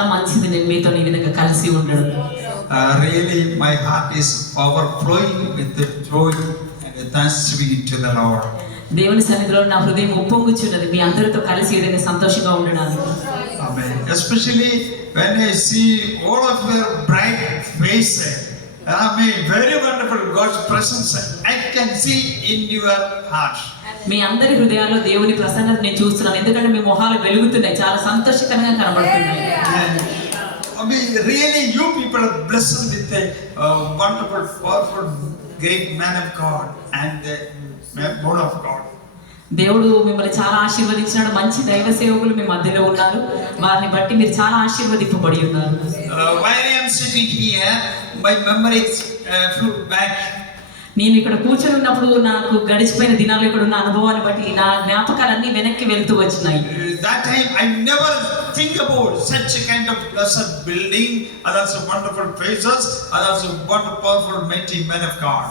మంచిది నేను మీతో ఈ విధంగా కలిసి ఉండడం. Really, my heart is overflowing with the joy and the thanksgiving to the Lord. దేవుని సన్నిధిలో నా హృదయం ఉప్పొంగుచున్నది మీ అందరితో కలిసి ఈ విధంగా సంతోషంగా ఉండడానికి. Amen. Especially when I see all of your bright faces. Amen. Very wonderful God's presence. I can see in your heart. మీ అందరి హృదయాల్లో దేవుని ప్రసన్నత నేను చూస్తున్నాను. ఎందుకంటే మీ మొహాలు వెలుగుతున్నాయి, చాలా సంతోషకరంగా కనబడుతున్నాయి. I mean, really, you people are blessed with a wonderful, powerful, great man of God and the word of God. దేవుడు మిమ్మల్ని చాలా ఆశీర్వదించినాడు. మంచి దైవ సేవకులు మీ మధ్యలో ఉన్నారు. వారిని బట్టి మీరు చాలా ఆశీర్వదింపబడి ఉన్నారు. While I am sitting here, my memories flew back. నేను ఇక్కడ కూర్చొని ఉన్నప్పుడు నాకు గడిచిపోయిన దినాలు ఇక్కడ ఉన్న అనుభవాన్ని బట్టి నా జ్ఞాపకాలన్నీ వెనక్కి వెళ్తూ వచ్చినాయి. That time I never think about such a kind of blessed building, others wonderful faces, others wonderful, powerful, mighty men of God.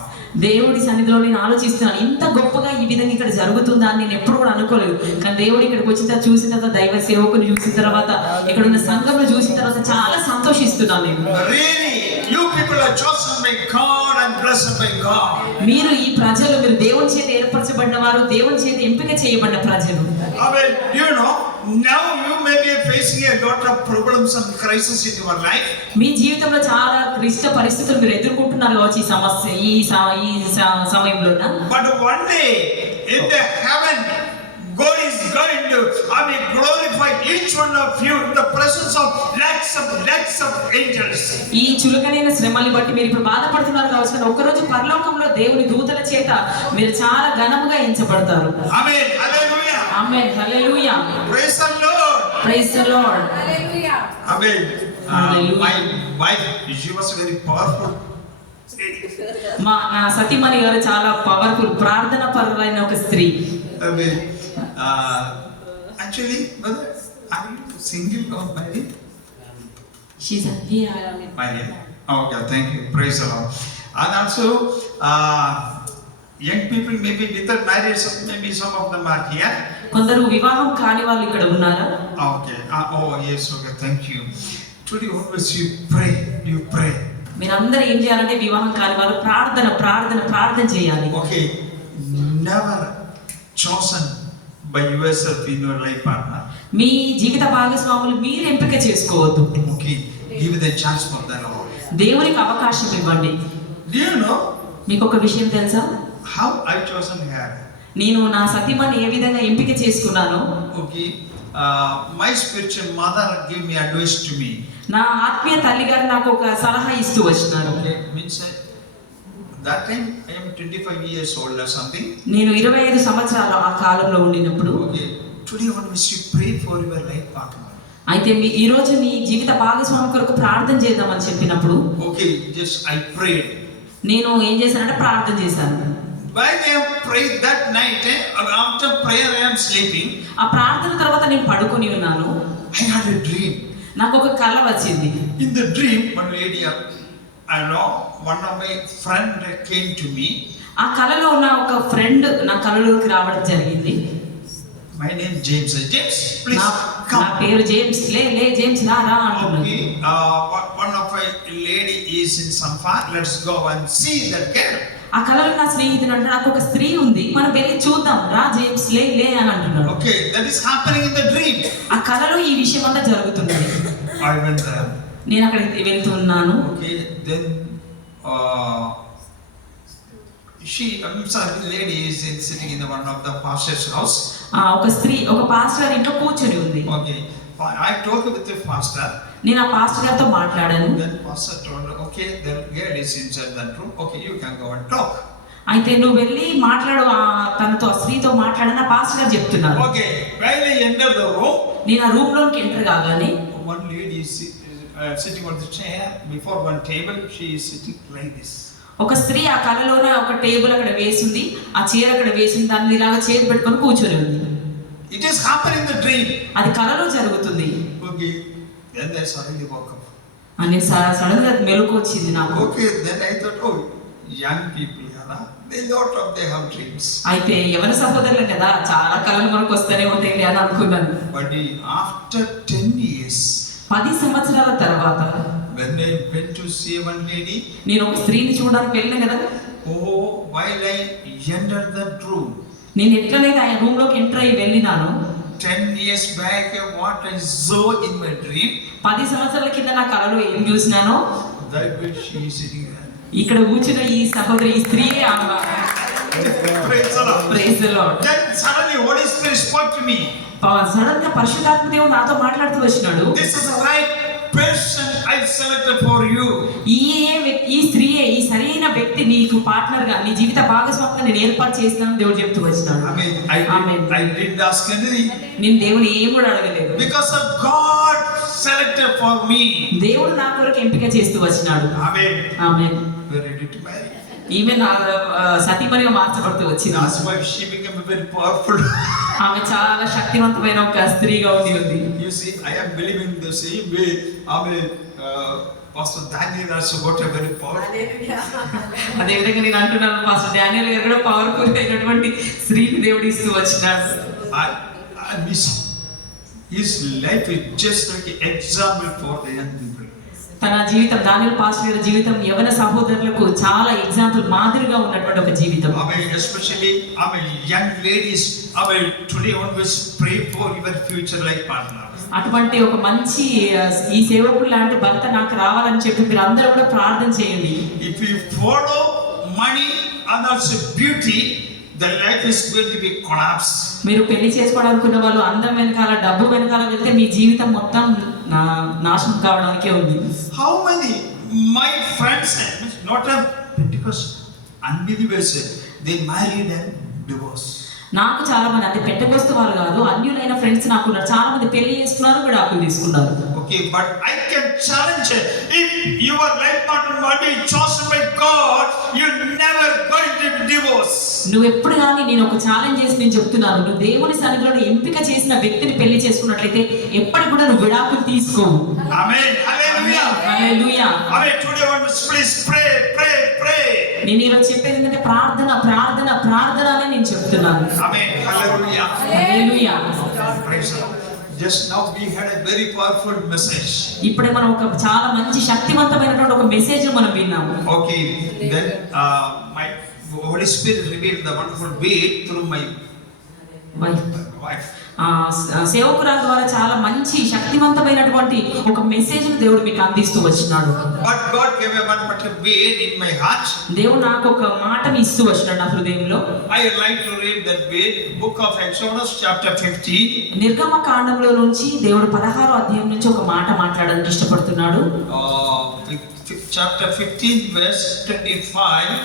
దేవుడి సన్నిధిలో నేను ఆలోచిస్తున్నాను, ఇంత గొప్పగా ఈ విధంగా ఇక్కడ జరుగుతుందా అని నేను ఎప్పుడు కూడా అనుకోలేదు. కానీ దేవుడు ఇక్కడికి వచ్చిన తర్వాత చూసిన తర్వాత దైవ సేవకుని చూసిన తర్వాత ఇక్కడ ఉన్న సంఘంలో చూసిన తర్వాత చాలా సంతోషిస్తున్నాను నేను. Really, you people are chosen by God and blessed by God. మీరు ఈ ప్రజలు, మీరు దేవుని చేత ఏర్పరచబడిన వారు, దేవుని చేత ఎంపిక చేయబడిన ప్రజలు. I mean, you know, now you may be facing a lot of problems and crises in your life. మీ జీవితంలో చాలా క్లిష్ట పరిస్థితులు మీరు ఎదుర్కొంటున్నారు కావచ్చు ఈ సమస్య ఈ సమయంలో. But one day in the heaven, God is going to, glorify each one of you in the presence of lakhs of angels. ఈ చులకనైన శ్రమల్ని బట్టి మీరు ఇప్పుడు బాధపడుతున్నారు కావచ్చు, కానీ ఒక్కరోజు పరలోకంలో దేవుని దూతల చేత మీరు చాలా ఘనముగా ఎంచబడతారు. Amen. Hallelujah. Amen. Hallelujah. Praise the Lord. Praise the Lord. Hallelujah. Amen. Hallelujah. My wife, she was very powerful. నా సతీమణి గారు చాలా పవర్ఫుల్, ప్రార్థన పరులైన ఒక స్త్రీ. Amen. Actually, brother, are you single or married? She's here. Married. Okay, thank you. Praise the Lord. And also, young people maybe without marriage, maybe some of them are here. కొందరు వివాహం కాని వాళ్ళు ఇక్కడ ఉన్నారా? Okay. Oh yes. Okay. Thank you. Today always you pray. మీరందరూ ఏం చేయాలంటే వివాహం కాని వాళ్ళు ప్రార్థన చేయాలి. Okay. Never chosen by yourself in your life partner. మీ జీవిత భాగస్వాములు మీరు ఎంపిక చేసుకోవద్దు. Okay. Give the chance for the Lord. దేవునికి అవకాశం ఇవ్వండి. Do you know? మీకు ఒక విషయం తెలుసా? How I chosen her? నేను నా సతీమణి ఏ విధంగా ఎంపిక చేసుకున్నానో. Okay. My spiritual mother gave me advice to me. నా ఆత్మీయ తల్లి గారు నాకు ఒక సలహా ఇస్తూ వచ్చినారు. Okay. Means that time I am 25 years old or something. నేను 25 సంవత్సరాలు ఆ కాలంలో ఉండినప్పుడు. Okay. Today always you pray for your life partner. అయితే ఈ రోజు మీ జీవిత భాగస్వామి కొరకు ప్రార్థన చేద్దామని చెప్పినప్పుడు. Okay. Just I prayed. నేను ఏం చేశానంటే ప్రార్థన చేశాను. While I prayed that night, after prayer I am sleeping. ఆ ప్రార్థన తర్వాత నేను పడుకొని ఉన్నాను. I had a dream. నాకు ఒక కల వచ్చింది. In the dream, one lady, I know, one of my friend came to me. ఆ కలలో ఉన్న ఒక ఫ్రెండ్ నా కలలోకి రావడం జరిగింది. My name James. James, please నా come. పేరు జేమ్స్. లే జేమ్స్ రా అంటున్నాను. Okay. One of my lady is in some far. Let's go and see that girl. ఆ కలలో నా స్నేహితుడు అంటే నాకు ఒక స్త్రీ ఉంది, మనం వెళ్ళి చూద్దాం రా జేమ్స్ లే అని అంటున్నాడు. Okay, that is happening in the dream. ఆ కలలో ఈ విషయం అంతా జరుగుతున్నది. I went there. నేను అక్కడికి వెళ్తున్నాను. Okay, then the lady is sitting in one of the pastor's house. ఒక స్త్రీ ఒక పాస్టర్ ఇంట్లో కూర్చొని ఉంది. Okay, I talked with the pastor. నేను ఆ పాస్టర్ గారితో మాట్లాడాను. Then pastor told her, okay, the girl is inside that room. Okay, you can go and talk. అయితే నువ్వు వెళ్ళి మాట్లాడు, తనతో ఆ స్త్రీతో మాట్లాడని ఆ పాస్టర్ గారు చెప్తున్నారు. Okay, while I enter the room, నేను ఆ రూమ్ లోకి ఎంటర్ కాగానే one lady is sitting on the chair before one table. She is sitting like this. ఒక స్త్రీ ఆ కళలోనే ఒక టేబుల్ అక్కడ వేసింది, ఆ చైర్ అక్కడ వేసింది, దాన్ని ఇలాగా చేతి పెట్టుకొని కూర్చొని ఉంది. It is happening in the dream. అది కళలో జరుగుతుంది. Okay, then I suddenly woke up. అని సడన్ గా మెలకు వచ్చింది నాకు. Okay, then I thought, oh, young people, they lot of they have dreams. అయితే యవన సహోదరులు కదా, చాలా కళలు మనకు వస్తూనే ఉంటాయి అని అనుకున్నాను. But after 10 years 10 సంవత్సరాల తర్వాత when I went to see one lady, నేను ఒక స్త్రీని చూడడానికి వెళ్ళిన కదా, oh, while I entered that room, నేను ఎట్లనైతే ఆ రూమ్ లోకి ఎంటర్ అయ్యి వెళ్ళినాను, 10 years back, what I saw in my dream, 10 సంవత్సరాల కింద నా కలలో ఏం చూసినానో, that way she is sitting there. ఇక్కడ కూర్చున్న ఈ సహోదరి, ఈ స్త్రీయే ఆమె. Praise the Lord. Praise the Lord. Then suddenly Holy Spirit spoke to me. Sudden గా పరిశుద్ధాత్మ దేవుడు నాతో మాట్లాడుతూ వచ్చినాడు. This is the right person I selected for you. ఈ స్త్రీయే, ఈ సరైన వ్యక్తి నీకు పార్ట్నర్ గా, నీ జీవిత భాగస్వామిగా నేను ఏర్పాటు చేస్తానని దేవుడు చెప్తూ వచ్చినాడు. I didn't ask anything. నేను దేవుని ఏం కూడా అడగలేదు. Because of God selected for me. దేవుడు నా కొరకు ఎంపిక చేస్తూ వచ్చినాడు. Amen. Amen. We are ready to marry. ఈమె నా సతీమణిగా మార్చబడుతూ వచ్చింది. That's why she became very powerful. ఆమె చాలా శక్తివంతమైన ఒక స్త్రీగా ఉంది. You see, I am believing the same way. Amen. Pastor Daniel also got a very powerful. అదే విధంగా నేను అంటున్నాను, పాస్టర్ డానియల్ గారు కూడా పవర్ఫుల్ అయినటువంటి స్త్రీని దేవుడు ఇస్తూ వచ్చినాడు. I miss his life is just like an example for the young people. తన జీవితం, డానియల్ పాస్టర్ గారి జీవితం యవన సహోదరులకు చాలా ఎగ్జాంపుల్, మాదిరిగా ఉన్నటువంటి ఒక జీవితం. Especially young ladies, today always pray for your future life partner. అటువంటి ఒక మంచి ఈ సేవకుడు లాంటి భర్త నాకు రావాలని చెప్పి మీరు అందరూ కూడా ప్రార్థన చేయండి. If you follow money and also beauty, the life is going to be collapse. మీరు పెళ్లి చేసుకోవాలనుకున్న వాళ్ళు అందం వెనకాల, డబ్బు వెనకాల వెళ్తే మీ జీవితం మొత్తం నాశనం కావడానికే ఉంది. How many my friends, not a Pentecost, unbelievers, they married and divorced. నాకు చాలా మంది, అంటే పెట్టకొస్తు వాళ్ళు కాదు, అన్యులైన ఫ్రెండ్స్ నాకు ఉన్నారు, చాలా మంది పెళ్లి చేసుకున్నారు, విడాకులు తీసుకున్నారు. Okay, but I can challenge it. If your life partner will be chosen by God, you're never going to divorce. నువ్వు ఎప్పుడు కానీ, నేను ఒక ఛాలెంజ్ చేసి నేను చెప్తున్నాను, నువ్వు దేవుని సన్నిధిలో ఎంపిక చేసిన వ్యక్తిని పెళ్లి చేసుకున్నట్లయితే ఎప్పటికి కూడా నువ్వు విడాకులు తీసుకోవు. Amen. Hallelujah. Hallelujah. Amen. Today one must please pray. నేను ఈరోజు చెప్పేది ఏంటంటే ప్రార్థన ప్రార్థన ప్రార్థన అని నేను చెప్తున్నాను. Amen. Hallelujah. Hallelujah. Praise the Lord. Just now we had a very powerful message. ఇప్పుడే మనం ఒక చాలా మంచి శక్తివంతమైనటువంటి ఒక మెసేజ్ మనం విన్నాము. Okay, then my Holy Spirit revealed the wonderful way through my wife. సేవకురాల ద్వారా చాలా మంచి శక్తివంతమైనటువంటి ఒక మెసేజ్ దేవుడు మీకు అందిస్తూ వచ్చినాడు. But God gave a one particular word in my heart. దేవుడు నాకు ఒక మాటని ఇస్తూ వచ్చినాడు నా హృదయంలో. I would like to read that word, book of Exodus chapter 15. నిర్గమకాండంలో నుంచి దేవుడు 16వ అధ్యాయం నుంచి ఒక మాట మాట్లాడడానికి ఇష్టపడుతున్నాడు. Chapter 15 verse 25.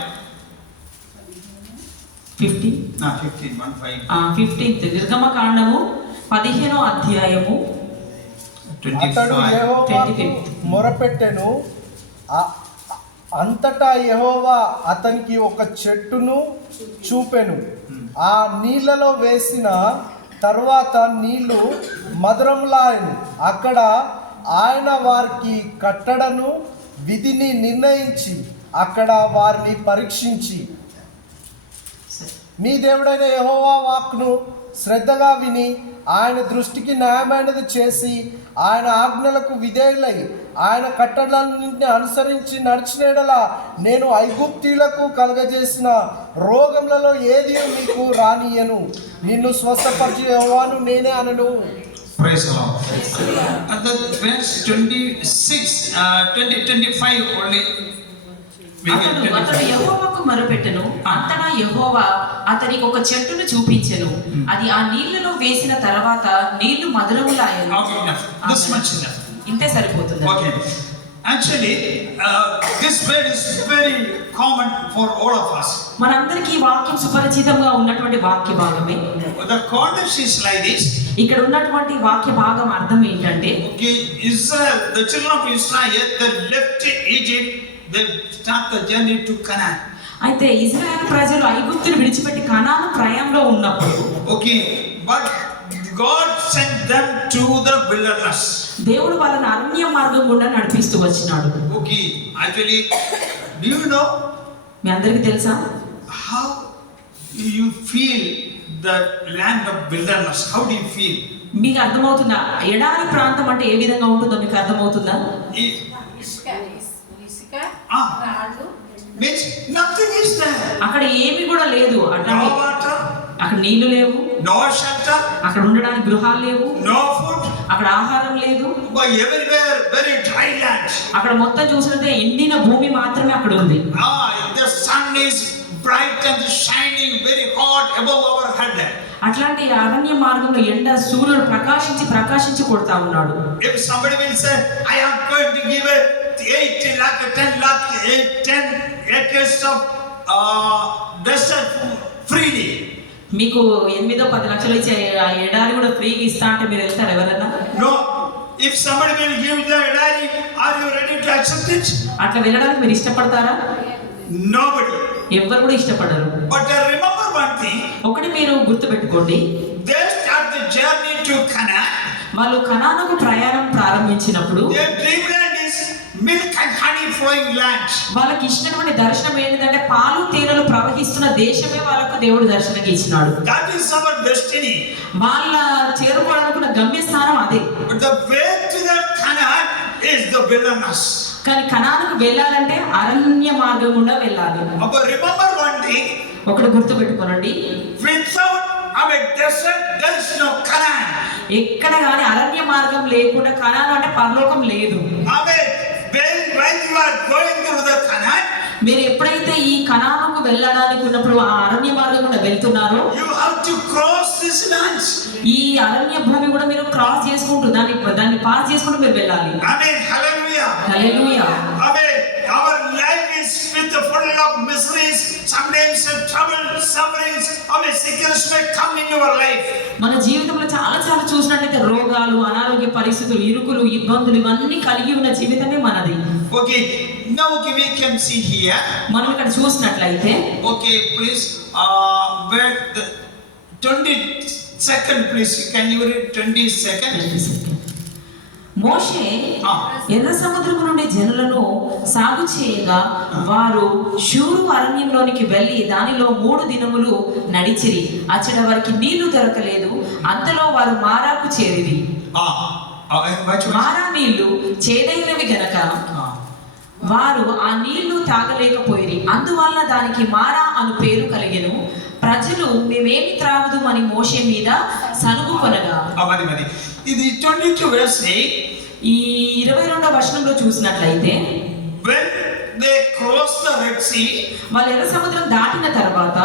15th నిర్గమకాండము 15వ అధ్యాయము 25. మొరపెట్టెను, అంతటా యెహోవా అతనికి ఒక చెట్టును చూపెను. ఆ నీళ్లలో వేసిన తరువాత నీళ్లు మధురములాయను. అక్కడ ఆయన వారికి కట్టడను విధిని నిర్ణయించి అక్కడ వారిని పరీక్షించి, మీ దేవుడైన యెహోవా వాక్ను శ్రద్ధగా విని ఆయన దృష్టికి న్యాయమైనది చేసి ఆయన ఆజ్ఞలకు విధేయులై ఆయన కట్టడలన్నింటినీ అనుసరించి నడిచిన యెడల నేను ఐగుప్తీయులకు కలుగజేసిన రోగములలో ఏది మీకు రానియను, నిన్ను స్వస్థపరిచే యెహోవాను నేనే అనను. Praise the Lord. And then verse 25 only. అతడు యెహోవాకు మొరపెట్టెను, అంతటా యెహోవా అతనికి ఒక చెట్టును చూపించెను. అది ఆ నీళ్లలో వేసిన తర్వాత నీళ్లు మధురములాయెను. ఇంతే సరిపోతుంది. Okay. Actually, this word is very common for all of us. మనందరికీ ఈ వాక్యం సుపరిచితంగా ఉన్నటువంటి వాక్య భాగమే. The context is like this. ఇక్కడ ఉన్నటువంటి వాక్య భాగం అర్థం ఏంటంటే, Okay, Israel, the children of Israel, they left Egypt. They start the journey to Canaan. అయితే ఇశ్రాయేలు ప్రజలు ఐగుప్తును విడిచిపెట్టి కనాను ప్రయాణంలో ఉన్నప్పుడు, okay, but God sent them to the wilderness. దేవుడు వాళ్ళని అరణ్య మార్గం గుండా నడిపిస్తూ వచ్చినాడు. Okay, actually, do you know? మీ అందరికీ తెలుసా How do you feel the land of wilderness? How do you feel? మీకు అర్థమవుతుందా? ఎడారి ప్రాంతం అంటే ఏ విధంగా ఉంటుందో మీకు అర్థమవుతుందా? I- ఇసుక Ah. రాళ్ళు means nothing is there. అక్కడ ఏమి కూడా లేదు. అట్లా No water, అక్కడ నీళ్లు లేవు, no shelter, అక్కడ ఉండడానికి గృహాలు లేవు, no food, అక్కడ ఆహారం లేదు. but everywhere very dry land. అక్కడ మొత్తం చూసినట్టే ఎండిన భూమి మాత్రమే అక్కడ ఉంది. The sun is bright and shining very hot above our head. అట్లాంటి అరణ్య మార్గంలో ఎండ సూర్యుడు ప్రకాశించి కొడతా ఉన్నాడు. If somebody will say, I am going to give a 8 lakh, 10 lakh, 10 acres of desert freely. మీకు 8-10 లక్షలు ఇచ్చే ఆ ఎడారి కూడా ఫ్రీగా ఇస్తా అంటే మీరు వెళ్తారు ఎవరన్నా? No. If somebody will give the Edari, are you ready to accept it? అట్లా వెళ్ళడానికి మీరు ఇష్టపడతారా? Nobody. ఎవ్వరు కూడా ఇష్టపడరు. But remember one thing, ఒకటి మీరు గుర్తుపెట్టుకోండి, they start the journey to Canaan. వాళ్ళు కనానుకు ప్రయాణం ప్రారంభించినప్పుడు Their dreamland is milk and honey flowing land. వాళ్ళకి ఇష్టమైన దర్శనం ఏంటంటే పాలు తేనెలు ప్రవహిస్తున్న దేశమే వాళ్ళకు దేవుడు దర్శనంగా ఇచ్చినాడు. That is our destiny. వాళ్ళ చేరుకోవాలనుకున్న గమ్యస్థానం అదే. But the way to that Canaan is the wilderness. కానీ కనానుకు వెళ్ళాలంటే అరణ్య మార్గం గుండా వెళ్ళాలి. But remember one thing, ఒకటి గుర్తుపెట్టుకోనండి, without our desert there is no Canaan. ఎక్కడ కానీ అరణ్య మార్గం లేకుండా కనాను అంటే పరలోకం లేదు. Amen. When you are going through the Canaan, మీరు ఎప్పుడైతే ఈ కనానుకు వెళ్ళడానికి ఉన్నప్పుడు ఆ అరణ్య మార్గం గుండా వెళ్తున్నారో you have to cross this land. ఈ అరణ్య భూమి కూడా మీరు క్రాస్ చేసుకుంటూ దాన్ని పాస్ చేసుకుంటూ మీరు వెళ్ళాలి. Amen. Hallelujah. Hallelujah. Amen. Our life is full of miseries, sometimes trouble, sufferings. Amen. Sickness may come in your life. మన జీవితంలో చాలా చూసినట్లయితే రోగాలు, అనారోగ్య పరిస్థితులు, ఇరుకులు, ఇబ్బందులు ఇవన్నీ కలిగి ఉన్న జీవితమే మనది. Okay. Now we can see here. మనం ఇక్కడ చూసినట్లయితే Okay, please. Wait. The 22nd, please. Can you read 22nd? మోషే ఎర్ర సముద్రము నుండి జనులను సాగు చేయగా వారు షూరు అరణ్యంలోనికి వెళ్ళి దానిలో 3 దినములు నడిచిరి. అచ్చట వారికి నీళ్లు దొరకలేదు. అంతలో వారు మారాకు చేరిరి. మారా నీళ్లు చేదైనవి గనక వారు ఆ నీళ్లు తాగలేకపోయిరి. అందువల్ల దానికి మారా అను పేరు కలిగెను. ప్రజలు మేమేమి త్రాగుదు అని మోషే మీద సనుగు కొనగా. ఇది 22 verse 8. ఈ 22వ వచనంలో చూసినట్లయితే When they crossed the Red Sea, వాళ్ళు ఎర్ర సముద్రం దాటిన తర్వాత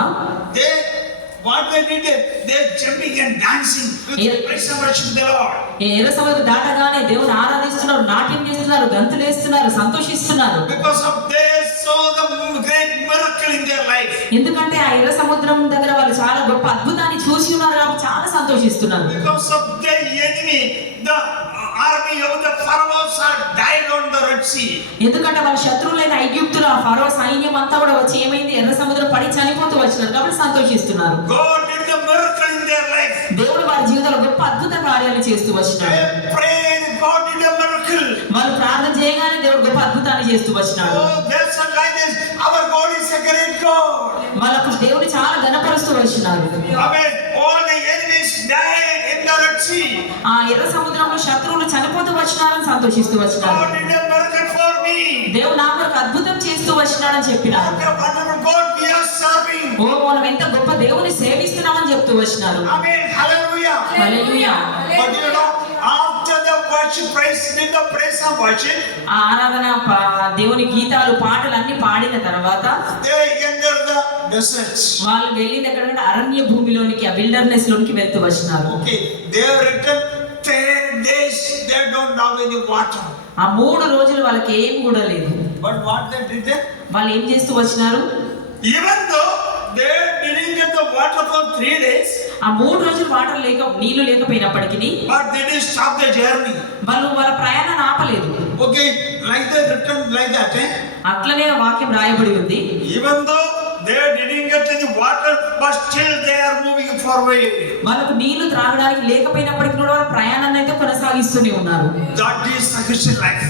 what they did, they jumping and dancing with the praise and worship the Lord. ఎర్ర సముద్రం దాటగానే దేవుని ఆరాధిస్తున్నారు, నాట్యం చేస్తున్నారు, గంతులేస్తున్నారు, సంతోషిస్తున్నారు. Because of they saw the great miracle in their life. ఎందుకంటే ఆ ఎర్ర సముద్రం దగ్గర వాళ్ళు చాలా గొప్ప అద్భుతాన్ని చూసి ఉన్నారు కాబట్టి చాలా సంతోషిస్తున్నారు. Because of the enemy, the army of the pharaohs are died on the Red Sea. ఎందుకంటే వాళ్ళ శత్రువులైన ఐగుప్తుల ఆ ఫరో సైన్యం అంతా కూడా వచ్చి ఏమైంది, ఎర్ర సముద్రం పడి చనిపోతూ వచ్చినారు కాబట్టి సంతోషిస్తున్నారు. God did the miracle in their life. దేవుడు వారి జీవితంలో గొప్ప అద్భుత కార్యాలు చేస్తూ వచ్చినాడు. They prayed, God did a miracle. వాళ్ళు ప్రార్థన చేయగానే దేవుడు గొప్ప అద్భుతాన్ని చేస్తూ వచ్చినాడు. Oh, there's a like this. Our God is a great God. వాళ్ళకు దేవుని చాలా ఘనపరుస్తూ వచ్చినారు. Amen. All the enemies died in the Red Sea. ఆ ఎర్ర సముద్రంలో శత్రువులు చనిపోతూ వచ్చినారని సంతోషిస్తూ వచ్చినారు. God did a miracle for me. దేవుడు నాకు ఒక అద్భుతం చేస్తూ వచ్చినాడని చెప్పినారు. What a wonderful God we are serving. ఓ మనం ఎంత గొప్ప దేవుని సేవిస్తున్నామని చెప్తూ వచ్చినారు. Amen. Hallelujah. Hallelujah. But you know, after the worship, praise and worship, ఆ ఆరాధన దేవుని గీతాలు పాటలు అన్ని పాడిన తర్వాత they enter the desert. వాళ్ళు వెళ్ళింది ఎక్కడంటే అరణ్య భూమిలోనికి, ఆ విల్డర్నెస్ లోనికి వెళ్తూ వచ్చినారు. Okay, they have written 10 days. They don't have any water. ఆ 3 రోజులు వాళ్ళకి ఏం కూడా లేదు. But what they did? వాళ్ళు ఏం చేస్తూ వచ్చినారు? Even though they didn't get the water for 3 days, ఆ 3 రోజులు వాటర్ నీళ్లు లేకపోయినప్పటికీ but they didn't stop the journey. వాళ్ళు వాళ్ళ ప్రయాణాన్ని ఆపలేదు. Okay, like they written like that. అట్లనే వాక్యం రాయబడి ఉంది. Even though they didn't get any water, but still they are moving forward. వాళ్ళకు నీళ్లు త్రాగడానికి లేకపోయినప్పటికీ కూడా వాళ్ళ ప్రయాణాన్ని అయితే కొనసాగిస్తూనే ఉన్నారు. That is the Christian life.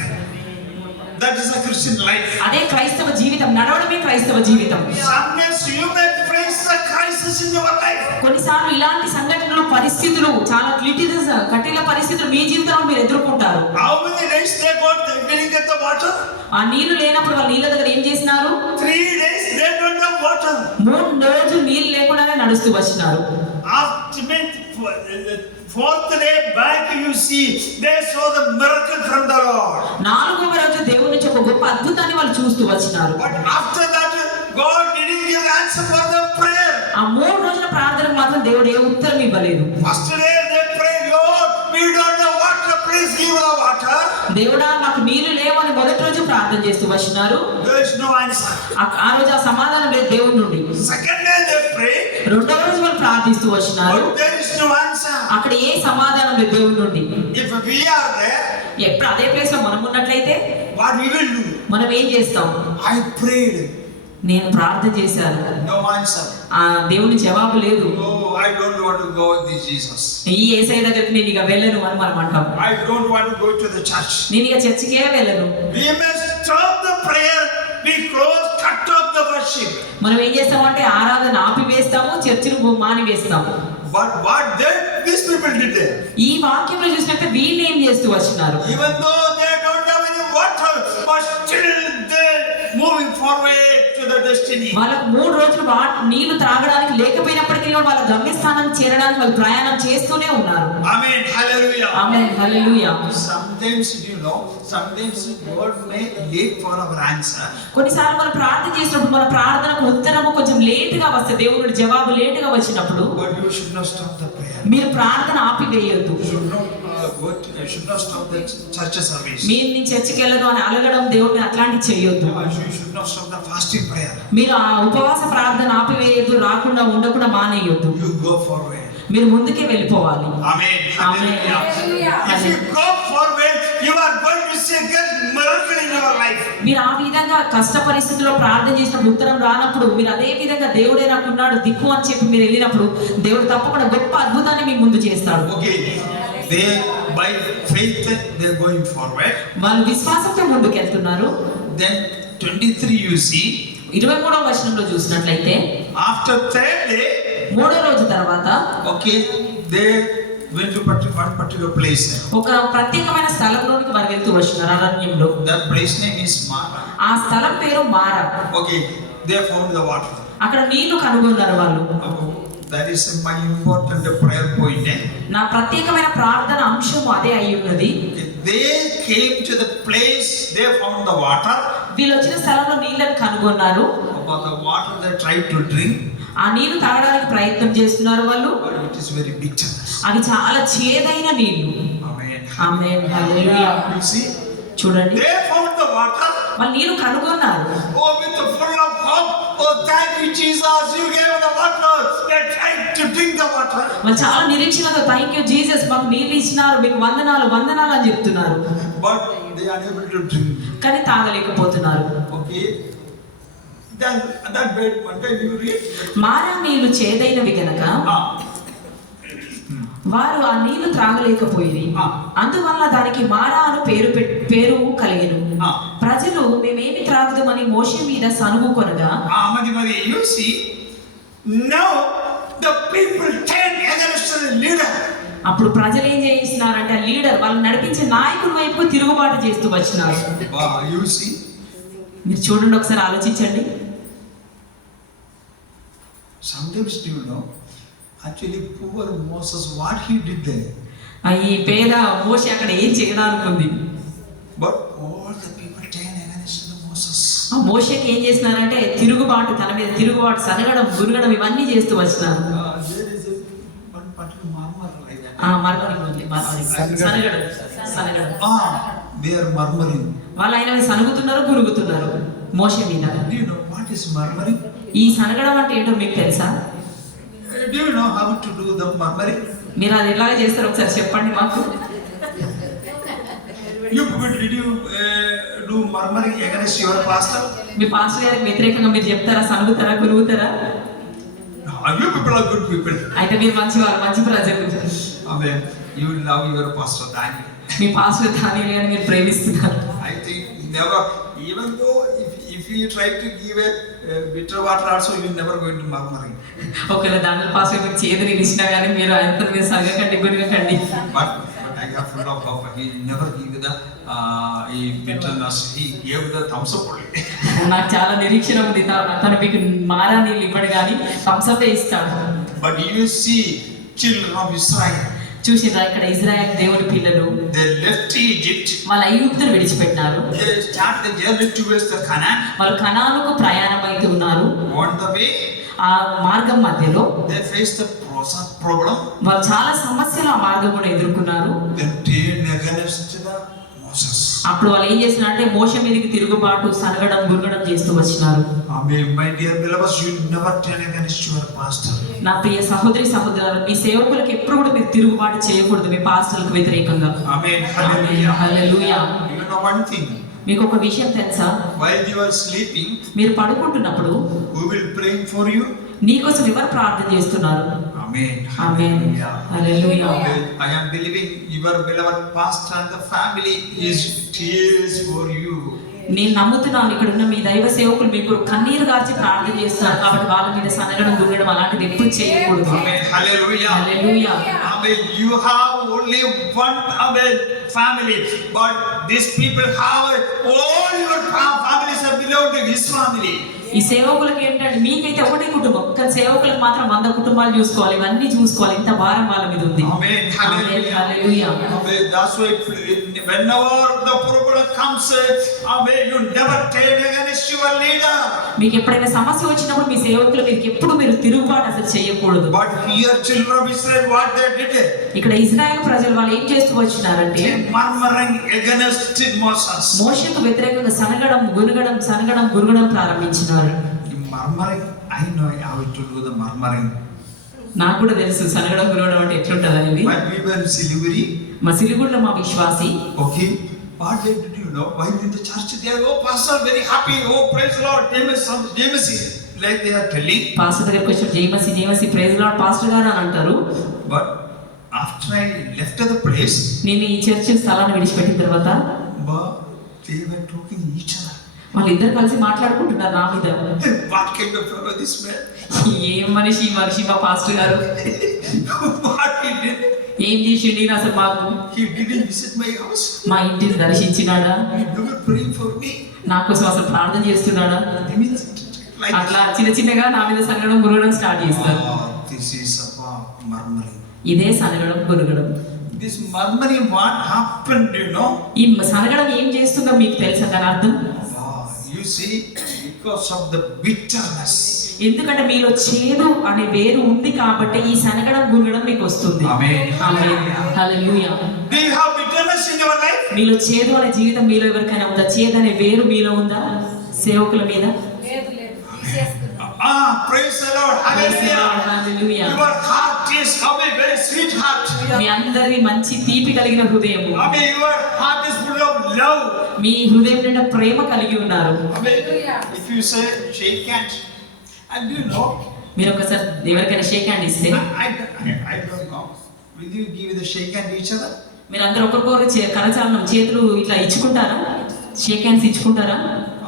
That is a Christian life. అదే క్రైస్తవ జీవితం, నడవడమే క్రైస్తవ జీవితం. Sometimes you may face the crisis in your life. కొన్నిసార్లు ఇలాంటి సంఘటనలు, పరిస్థితులు, చాలా కఠిన పరిస్థితులు మీ జీవితంలో మీరు ఎదుర్కొంటారు. How many days they got, they didn't get the water? ఆ నీళ్లు లేనప్పుడు వాళ్ళు నీళ్ళ దగ్గర ఏం చేసినారు? 3 days they don't have water. 3 రోజులు నీళ్ళు లేకుండానే నడుస్తూ వచ్చినారు. Fourth day back you see they saw the miracle from the Lord. 4వ రోజు దేవుని నుంచి ఒక గొప్ప అద్భుతాన్ని వాళ్ళు చూస్తూ వచ్చినారు. But after that God didn't give answer for the prayer. ఆ 3 రోజుల ప్రార్థనకు మాత్రం దేవుడు ఏ ఉత్తరం ఇవ్వలేదు. First day they prayed, Lord, we don't have water, please give the water. దేవుడా మాకు నీళ్లు లేవని మొదటి రోజు ప్రార్థన చేస్తూ వచ్చినారు. There is no answer. ఆ రోజు ఆ సమాధానం లేదు దేవుడి నుండి. Second day they prayed. 2వ రోజు వాళ్ళు ప్రార్థిస్తూ వచ్చినారు. But there is no answer. అక్కడ ఏ సమాధానం లేదు దేవుడి నుండి. If we are there, ఎప్పుడు అదే ప్లేస్ లో మనం ఉన్నట్లయితే what we will do? మనం ఏం చేస్తాం? I prayed. నేను ప్రార్థన చేశాను, No answer. ఆ దేవుని జవాబు లేదు. Oh, I don't want to go with Jesus. ఈ యేసయ్య దగ్గరికి నేను ఇక వెళ్ళను అని మనం అంటాం. I don't want to go to the church. నేను ఇక చర్చికే వెళ్ళను. We must stop the prayer. We close, cut off the worship. మనం ఏం చేస్తామంటే ఆరాధన ఆపివేస్తాము, చర్చిని మానివేస్తాము. But what then these people did there? ఈ వాక్యంలో చూసినట్టే వీళ్ళు ఏం చేస్తూ వచ్చినారు? Even though they don't have any water, but still they moving forward to the destiny. వాళ్ళకు 3 రోజులు నీళ్లు త్రాగడానికి లేకపోయినప్పటికీ వాళ్ళ గమ్యస్థానం చేరడానికి వాళ్ళు ప్రయాణం చేస్తూనే ఉన్నారు. Amen. Hallelujah. Amen, hallelujah. Sometimes sometimes God may late for our answer. కొన్నిసార్లు మనం ప్రార్థన చేసినప్పుడు మన ప్రార్థనకు ఉత్తరము కొంచెం లేట్ గా వస్తే, దేవుడి జవాబు లేట్ గా వచ్చినప్పుడు But you should not stop the prayer. మీరు ప్రార్థన ఆపివేయొద్దు. You should not stop the church service. మీరు నీ చర్చికి వెళ్ళను అని అలగడం దేవుడిని అట్లాంటి చేయొద్దు. You should not stop the fasting prayer. మీరు ఆ ఉపవాస ప్రార్థన ఆపివేయొద్దు, రాకుండా ఉండకుండా మానేయొద్దు. You go forward. మీరు ముందుకే వెళ్ళిపోవాలి. Amen. Amen. Hallelujah. If you go forward, you are going to see a great miracle in your life. మీరు ఆ విధంగా కష్ట పరిస్థితుల్లో ప్రార్థన చేసినప్పుడు ఉత్తరం రానప్పుడు మీరు అదే విధంగా దేవుడే నాకున్నాడు దిక్కు అని చెప్పి మీరు వెళ్ళినప్పుడు దేవుడు తప్పకుండా గొప్ప అద్భుతాన్ని మీ ముందు చేస్తాడు. Okay. They by faith they are going forward. వాళ్ళు విశ్వాసంతో ముందుకు వెళ్తున్నారు. Then 23 you see. 23వ వచనంలో చూసినట్లయితే After third day, 3వ రోజు తర్వాత okay, they went to one particular place. ఒక ప్రత్యేకమైన స్థలంలోనికి వారు వెళ్తూ వచ్చినారు అరణ్యంలో. That place name is Mara. ఆ స్థలం పేరు మారా. Okay, they found the water. అక్కడ నీళ్లు కనుగొన్నారు వాళ్ళు. That is my important prayer point. నా ప్రత్యేకమైన ప్రార్థన అంశం అదే అయి ఉన్నది. They came to the place, they found the water. వీళ్ళు వచ్చిన స్థలంలో నీళ్ళని కనుగొన్నారు. About the water they tried to drink. ఆ నీళ్లు తాగడానికి ప్రయత్నం చేస్తున్నారు వాళ్ళు. But it is very bitter. అవి చాలా చేదైన నీళ్లు. Amen. Amen, hallelujah. You see, చూడండి, they found the water. వాళ్ళు నీళ్లు కనుగొన్నారు. Oh, with the full of hope. Oh, thank you, Jesus. You gave the water. They tried to drink the water. వాళ్ళు చాలా నిరీక్షణతో థాంక్యూ జీసస్ మాకు నీళ్ళు ఇచ్చినారు, మీకు వందనాలు వందనాలు అని చెప్తున్నారు. But they are unable to drink. కానీ తాగలేకపోతున్నారు. Okay. Then that bed one time you read. మారా నీళ్లు చేదైనవి గనక వారు ఆ నీళ్లు త్రాగలేకపోయి, అందువల్ల దానికి మారా అను పేరు కలిగెను. ప్రజలు మేమేమి త్రాగుదామని మోషే మీద సనుగు కొనగా, Madi, you see, now the people turned against the leader. అప్పుడు ప్రజలు ఏం చేస్తున్నారంటే ఆ లీడర్ వాళ్ళు నడిపించే నాయకుడి వైపు తిరుగుబాటు చేస్తూ వచ్చినారు. You see, మీరు చూడండి, ఒకసారి ఆలోచించండి. sometimes do you know, actually poor Moses, what he did there. ఈ పేద మోషే అక్కడ ఏం చేయడానికి ఉంది. But all the people turned against the Moses. ఆ మోషేకి ఏం చేసినారంటే తిరుగుబాటు, తన మీద తిరుగుబాటు, సనగడం, గురగడం ఇవన్నీ చేస్తూ వచ్చినారు. There is one particular murmur like that. Murmuring ఉంది, సనగడం. They are murmuring. వాళ్ళు ఆయన సనుగుతున్నారు, గురుగుతున్నారు మోషే మీద. Do you know what is murmuring? ఈ సనగడం అంటే ఏంటో మీకు తెలుసా? Do you know how to do the murmuring? మీరు అది ఎలాగ చేస్తారో ఒకసారి చెప్పండి మాకు. You people, did you do murmuring against your pastor? Me pastor గారికి వ్యతిరేకంగా మీరు చెప్తారా, సనుగుతారా, గురుగుతారా? You people are good people. అయితే మీరు మంచి వాళ్ళు, మంచి ప్రజలు. Amen. You love your pastor Daniel. Me pastor దానియేలు గారిని మీరు ప్రేమిస్తున్నారు. I think never, even though if you try to give a bitter water also, you never going to murmuring. ఒకవేళ దానిలో పాస్ మీకు చేదు ఇచ్చినా కానీ మీరు ఆయనతో మీరు సగకండి గురికండి. But I got full of hope. He never gave the bitterness. He gave the thumbs up only. నాకు చాలా నిరీక్షణ ఉంది తను మీకు మారా నీళ్ళు ఇవ్వడు కానీ థమ్స్అప్ ఇస్తాడు. But you see children of Israel, చూసిరా ఇక్కడ ఇజ్రాయెల్ దేవుని పిల్లలు they left Egypt. వాళ్ళ ఐగుప్తును విడిచిపెట్టినారు. They start the journey towards the Canaan. వాళ్ళు కనానుకు ప్రయాణం అయితే ఉన్నారు. On the way, ఆ మార్గం మధ్యలో they faced the problem. వాళ్ళు చాలా సమస్యలు ఆ మార్గం కూడా ఎదుర్కొన్నారు. Then turn against the Moses. అప్పుడు వాళ్ళు ఏం చేసినారంటే మోషే మీదకి తిరుగుబాటు సనగడం గురగడం చేస్తూ వచ్చినారు. Amen. My dear beloveds, you never turn against your pastor. నా ప్రియ సహోదరి సహోదరులు, మీ సేవకులకు ఎప్పుడు కూడా మీరు తిరుగుబాటు చేయకూడదు మీ పాస్టర్లకు వ్యతిరేకంగా. Amen. Hallelujah. Hallelujah. You know one thing. మీకు ఒక విషయం తెలుసా? While you are sleeping, మీరు పడుకుంటున్నప్పుడు who will pray for you? నీకోసం ఎవరు ప్రార్థన చేస్తున్నారు? Amen. Amen. Hallelujah. I am believing your beloved pastor and the family is tears for you. నేను నమ్ముతున్నాను ఇక్కడ ఉన్న మీ దైవ సేవకులు మీకు కన్నీరు గార్చి ప్రార్థన చేస్తున్నారు కాబట్టి వాళ్ళ మీద సనగడం గురగడం అలాంటిది ఎప్పుడు చేయకూడదు. Amen. Hallelujah. Hallelujah. Amen. You have only one family, but these people have all your families are belong to his family. ఈ సేవకులకు ఏంటంటే మీకైతే ఒకటే కుటుంబం కానీ సేవకులకు మాత్రం 100 కుటుంబాలు చూసుకోవాలి, ఇవన్నీ చూసుకోవాలి. ఇంత భారం వాళ్ళ మీద ఉంది. Amen. Hallelujah. Amen. That's why whenever the problem comes, amen, you never turn against your leader. మీకు ఎప్పుడైనా సమస్య వచ్చినప్పుడు మీ సేవకుల మీదకి ఎప్పుడు మీరు తిరుగుబాటు అసలు చేయకూడదు. But here children of Israel, what they did? ఇక్కడ ఇజ్రాయెల్ ప్రజలు వాళ్ళు ఏం చేస్తూ వచ్చినారంటే Murmuring against Moses. మోషేకు వ్యతిరేకంగా సనగడం గురగడం ప్రారంభించినారు. Murmuring, I know how to do the murmuring. నాకు కూడా తెలుసు సనగడం గురగడం అంటే ఎట్లుంటది అనేది. When we were in Siliguri, మా సిలిగుడిలో మా విశ్వాసి okay, what they did, you know, while in the church they are, oh pastor, very happy, oh praise the Lord, James, like they are telling. Pastor దగ్గరికి వచ్చి జేమసి praise lord pastor గారు అని అంటారు. But after I left the place, నేను ఈ church స్థలాన్ని విడిచిపెట్టిన తర్వాత they were talking each other. వాళ్ళిద్దరు కలిసి మాట్లాడుకుంటున్నారు నా మీద. What kind of fellow this man? ఏం మనిషి మా పాస్టర్ గారు What he did? ఏం చేసిండు ఈయన అసలు మాకు? He didn't visit my house. మా ఇంటిని దర్శించినాడా? He never praying for me. నా కోసం అసలు ప్రార్థన చేస్తున్నాడా? I mean, like అట్లా చిన్నగా నా మీద సనగడం గురగడం స్టార్ట్ చేస్తారు. this is about murmuring. ఇదే సనగడం గురగడం. This murmuring, what happened, you know? ఈ సనగడం ఏం చేస్తుందో మీకు తెలుసా దాని అర్థం? You see, because of the bitterness. ఎందుకంటే మీలో చేదు అనే వేరు ఉంది కాబట్టి ఈ సనగడం గురగడం మీకు వస్తుంది. Amen. Amen. Hallelujah. Do you have bitterness in your life? మీలో చేదు అనే జీవితం మీలో ఎవరికైనా ఉందా? చేదు అనే వేరు మీలో ఉందా? సేవకుల మీద? Praise the Lord. Hallelujah. Hallelujah. Your heart is a very sweet heart. మీ అందరి మంచి తీపి కలిగిన హృదయము. Amen. Your heart is full of love. మీ హృదయం నిండా ప్రేమ కలిగి ఉన్నారు. Amen. If you say shake hand, and you know, మీరు ఒకసారి ఎవరికైనా షేక్ హ్యాండ్ ఇస్తే I don't know. Will you give the shake hand to each other? మీరు అందరూ ఒకరికొకరు కరచాలనం చేతులు ఇట్లా ఇచ్చుకుంటారా? షేక్ హ్యాండ్స్ ఇచ్చుకుంటారా?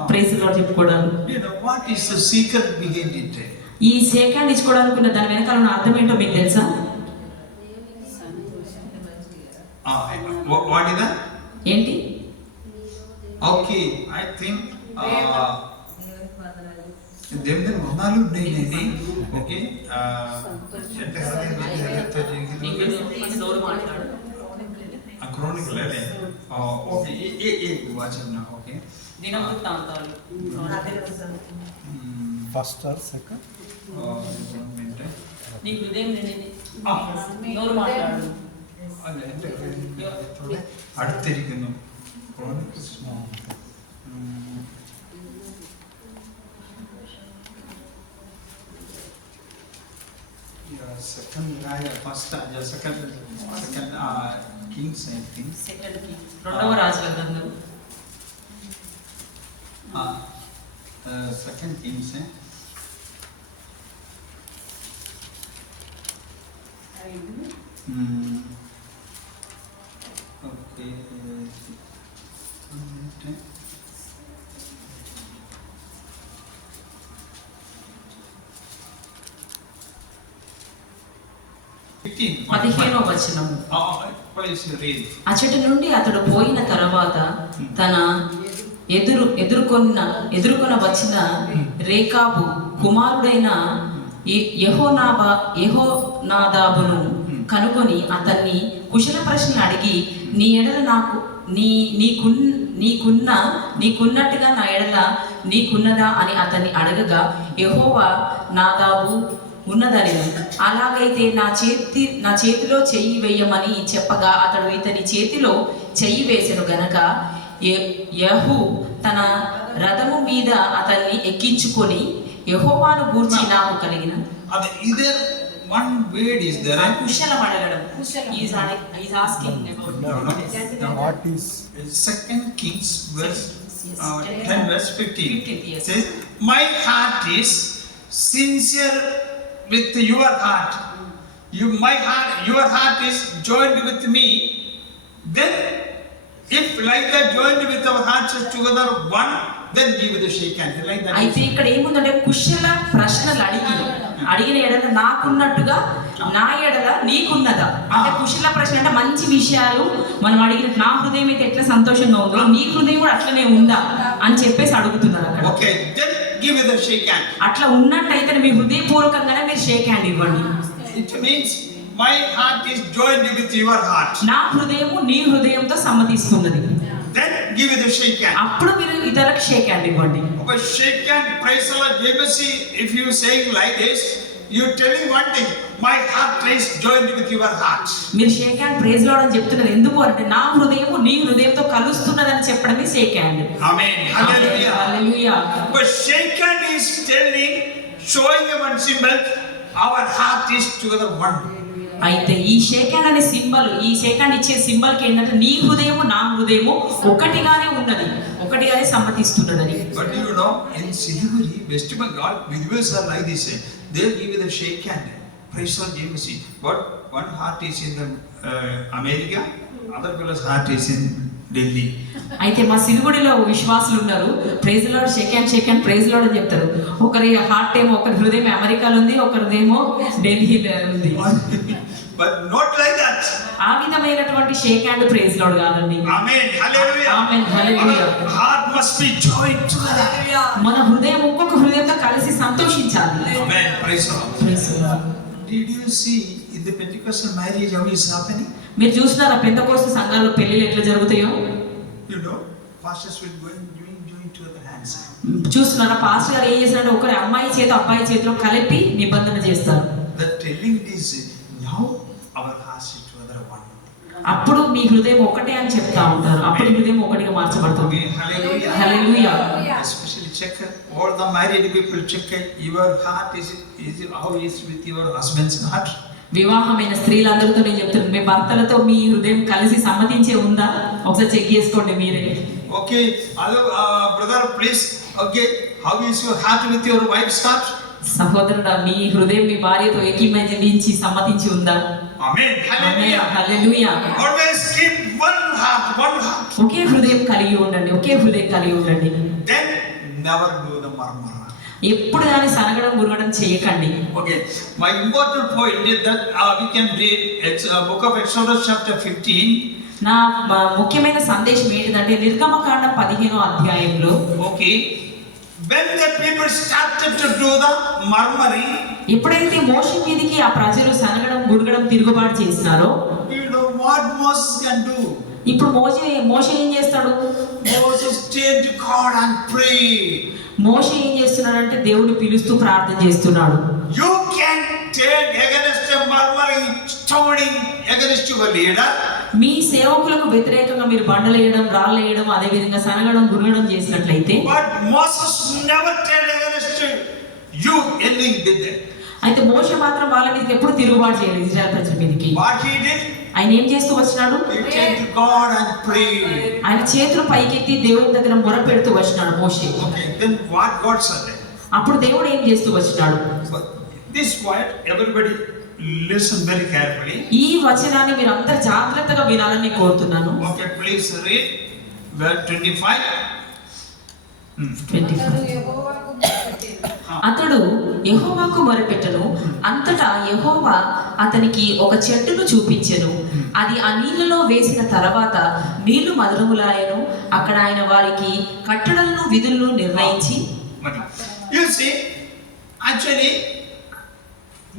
ప్రైజ్ ది లార్డ్ చెప్పుకోవడానికి. You know what is the secret behind it? ఈ షేక్ హ్యాండ్ ఇచ్చుకోవడానికి ఉన్న దాని వెనకాల ఉన్న అర్థం ఏంటో మీకు తెలుసా? What is that? ఏంటి? Okay, I think దేవుని వందనాలు ఉన్నాయండి. ఓకే, క్రోనికల్ అదే. ఓకే, ఏ వాచన. ఓకే, దినవృత్తాంతాలు. ఫస్ట్ ఆర్ సెకండ్ నీ హృదయం నిండింది. నోరు మాట్లాడు. അടുത്തിരിക്കുന്നു. Chronicles second guy, first second Kings, I think. Second కి రెండవ రాజుల గ్రంథం. Second Kings, Okay. 15. 15వ వచనము. Please read. అచ్చటి నుండి అతడు పోయిన తర్వాత తన ఎదుర్కొన్న వచ్చిన రేకాబు కుమారుడైన యెహోనాదాబును కనుగొని అతన్ని కుశల ప్రశ్నలు అడిగి నీ ఎడల నాకు నీకున్నట్టుగా నా ఎడల నీకున్నదా అని అతన్ని అడగగా యెహోవా నాదాబు ఉన్నదని, అలాగైతే నా చేతిలో చెయ్యి వేయమని చెప్పగా అతడు ఇతని చేతిలో చెయ్యి వేసెను గనక యెహూ తన రథము మీద అతన్ని ఎక్కించుకొని యెహోవాను గూర్చి నాకు కలిగిన Either one word is there. కుశలం అడగడం. కుశలం. He is asking about What is? 2 Kings verse Yes. 10 verse 15. 15, yes. Says, my heart is sincere with your heart. Your heart is joined with me. Then, if like that joined with our hearts together one, then give the shake hand. Like that. అయితే ఇక్కడ ఏముందంటే కుశల ప్రశ్నలు అడిగిన ఎడల నాకున్నట్టుగా నా ఎడల నీకున్నదా అంటే కుశల ప్రశ్న అంటే మంచి విషయాలు మనం అడిగిన నా హృదయం అయితే ఎట్లా సంతోషంగా ఉందో నీ హృదయం కూడా అట్లనే ఉందా అని చెప్పేసి అడుగుతున్నారు అక్కడ. Okay, then give the shake hand. అట్లా ఉన్నట్టయితే మీ హృదయపూర్వకంగానే మీరు షేక్ హ్యాండ్ ఇవ్వండి. It means my heart is joined with your heart. నా హృదయము నీ హృదయంతో సమ్మతిస్తున్నది. Then give the shake hand. అప్పుడు మీరు ఇతరులకు షేక్ హ్యాండ్ ఇవ్వండి. But shake hand, praise the Lord, Jamesy, if you saying like this, you're telling one thing, my heart is joined with your heart. మీరు Sheikh hand praise Lord అని చెప్తున్నారు. ఎందుకు అంటే నా హృదయము నీ హృదయంతో కలుస్తున్నదని చెప్పడమే shake hand. Amen. Hallelujah. Hallelujah. But shake hand is telling, showing one symbol, our heart is together one. అయితే ఈ షేక్ హ్యాండ్ అనే సింబల్, ఈ షేక్ హ్యాండ్ ఇచ్చే సింబల్ కి ఏంటంటే నీ హృదయము నా హృదయము ఒకటిగానే ఉన్నది, ఒకటిగానే సమ్మతిస్తున్నదని. But you know, in Siliguri, West Bengal, believers are like this. They give the shake hand. Praise the Lord, Jamesy. But one heart is in the America, other fellow's heart is in Delhi. అయితే మా సిలుగుడిలో విశ్వాసులు ఉన్నారు. Praise Lord shake hand praise Lord అని చెప్తారు. ఒకరి heart ఏమో, ఒకరి హృదయం అమెరికాలో ఉంది, ఒకరిదేమో ఢిల్లీలో ఉంది. But not like that. ఆ విధమైనటువంటి షేక్ హ్యాండ్ ప్రైజ్ లార్డ్ కాదండి. Amen. Hallelujah. Amen. Hallelujah. Our heart must be joined together. మన హృదయం ఒక్కొక్క హృదయంతో కలిసి సంతోషించాలి. Amen. Praise the Lord. Praise the Lord. Did you see in the Pentecostal marriage how is happening? మీరు చూస్తున్నారా పెంతెకోస్తు సంఘాల్లో పెళ్లిళ్ళు ఎట్లా జరుగుతాయో? You know, pastors will join to other hands. చూస్తున్నారా పాస్టర్ గారు ఏం చేస్తారంటే ఒకరి అమ్మాయి చేత అబ్బాయి చేతిలో కలిపి నిబంధన చేస్తారు. The telling is now our hearts is together one. అప్పుడు మీ హృదయం ఒకటే అని చెప్తా ఉంటారు. అప్పుడు హృదయం ఒకటిగా మార్చబడుతుంది. Okay, hallelujah. Hallelujah. Especially check all the married people, check your heart is how is with your husband's heart. వివాహమైన స్త్రీలందరితో నేను చెప్తున్నాను, మీ భర్తలతో మీ హృదయం కలిసి సమ్మతించే ఉందా ఒకసారి చెక్ చేసుకోండి మీరే. Okay, hello brother, please. Okay, how is your heart with your wife's heart? సహోదరుడా మీ హృదయం మీ భార్యతో ఏకీభవించి సమ్మతించి ఉందా? Amen. Hallelujah. హల్లెలూయా. Always keep one heart. ఒకే హృదయం కలిగి ఉండండి, ఒకే హృదయం కలిగి ఉండండి. Then never do the murmur. ఎప్పుడు కానీ సనగడం గురగడం చేయకండి. Okay, my important point is that we can read book of Exodus chapter 15. నా ముఖ్యమైన సందేశం ఏంటంటే నిర్గమకాండం 15వ అధ్యాయంలో Okay, when the people started to do the murmuring, ఎప్పుడైతే మోషే మీదకి ఆ ప్రజలు సనగడం గురగడం తిరుగుబాటు చేసినారో, you know what Moses can do? ఇప్పుడు మోషే ఏం చేస్తాడు? Moses turned to God and pray. మోషే ఏం చేస్తున్నాడంటే దేవుని పిలుస్తూ ప్రార్థన చేస్తున్నాడు. You can turn against a murmuring, stoning against your leader. మీ సేవకులకు వ్యతిరేకంగా మీరు బండలేయడం, రాళ్ళేయడం, అదే విధంగా సనగడం గురగడం చేసినట్లయితే, But Moses never turned against you. Anything did that. అయితే మోషే మాత్రం వాళ్ళ మీదకి ఎప్పుడు తిరుగుబాటు చేయలేదు ఇశ్రాయేలు ప్రజల మీదకి. What he did? ఆయన ఏం చేస్తూ వచ్చినాడు? He turned to God and prayed. ఆయన చేతులు పైకెత్తి దేవుని దగ్గర మొర పెడుతూ వచ్చినాడు మోషే. Okay, then what God said? అప్పుడు దేవుడు ఏం చేస్తూ వచ్చినాడు? But this point, everybody listen very carefully. ఈ వచనాన్ని మీరు అందరు జాగ్రత్తగా వినాలని కోరుతున్నాను. Okay, please read verse 25. 25. అతడు యెహోవాకు మొరపెట్టెను. అతడు యెహోవాకు మొరపెట్టెను. అంతటా యెహోవా అతనికి ఒక చెట్టును చూపించెను. అది ఆ నీళ్లలో వేసిన తర్వాత నీళ్లు మధురములాయెను. అక్కడ ఆయన వారికి కట్టడలను విధులను నిర్ణయించి. You see, actually,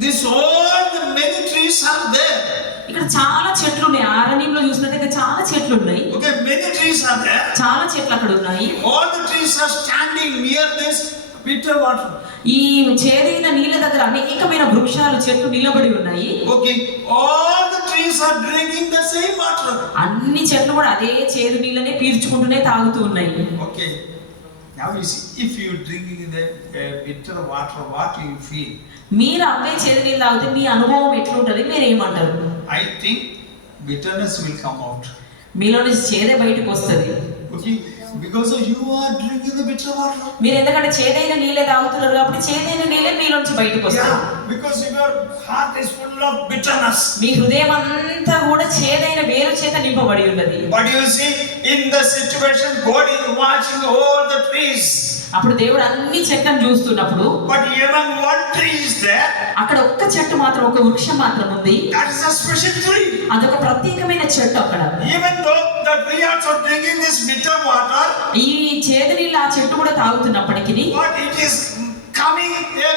this all the many trees are there. ఇక్కడ చాలా చెట్లు ఉన్నాయి. అరణ్యంలో చూసినట్టయితే చాలా చెట్లు ఉన్నాయి. Okay, many trees are there. చాలా చెట్లు అక్కడ ఉన్నాయి. All the trees are standing near this bitter water. ఈ చేదైన నీళ్ళ దగ్గర అనేకమైన వృక్షాలు చెట్లు నిలబడి ఉన్నాయి. Okay, all the trees are drinking the same water. అన్ని చెట్లు కూడా అదే చేదు నీళ్ళనే పీల్చుకుంటూనే తాగుతూ ఉన్నాయి. Okay, now you see, if you drinking the bitter water, what do you feel? మీరు అవే చేదు నీళ్ళు తాగితే మీ అనుభవం ఎట్లుంటది, మీరు ఏమంటారు? I think bitterness will come out. మీలో నుంచి చేదే బయటకు వస్తుంది. Okay, because you are drinking the bitter water. మీరు ఎందుకంటే చేదైన నీళ్ళే తాగుతున్నారు కాబట్టి చేదైన నీళ్ళే మీలోంచి బయటకు వస్తాయి. Yeah, because your heart is full of bitterness. మీ హృదయం అంతా కూడా చేదైన వేరు చేత నింపబడి ఉన్నది. But you see, in the situation, God is watching all the trees. అప్పుడు దేవుడు అన్ని చెట్లను చూస్తున్నప్పుడు But even one tree is there. అక్కడ ఒక్క చెట్టు మాత్రం, ఒక వృక్షం మాత్రం ఉంది. That is a special tree. అదొక ప్రత్యేకమైన చెట్టు అక్కడ. Even though the tree also drinking this bitter water, ఈ చేదు నీళ్ళు ఆ చెట్టు కూడా తాగుతున్నప్పటికీ but it is coming a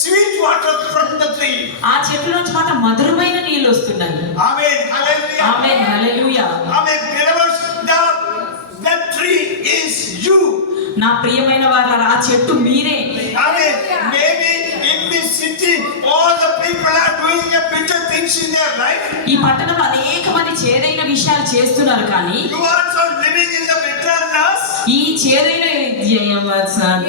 sweet water from the tree. ఆ చెట్టు నుంచి మాత్రం మధురమైన నీళ్ళు వస్తున్నాయి. Amen. Hallelujah. Amen hallelujah. Amen. Beloved, that tree is you. నా ప్రియమైన వారలారా, ఆ చెట్టు మీరే. Amen. Maybe in this city, all the people are doing a bitter things in their life. ఈ పట్టణంలో అనేక మంది చేదైన విషయాలు చేస్తున్నారు కానీ You are also living in the bitterness. ఈ చేదైన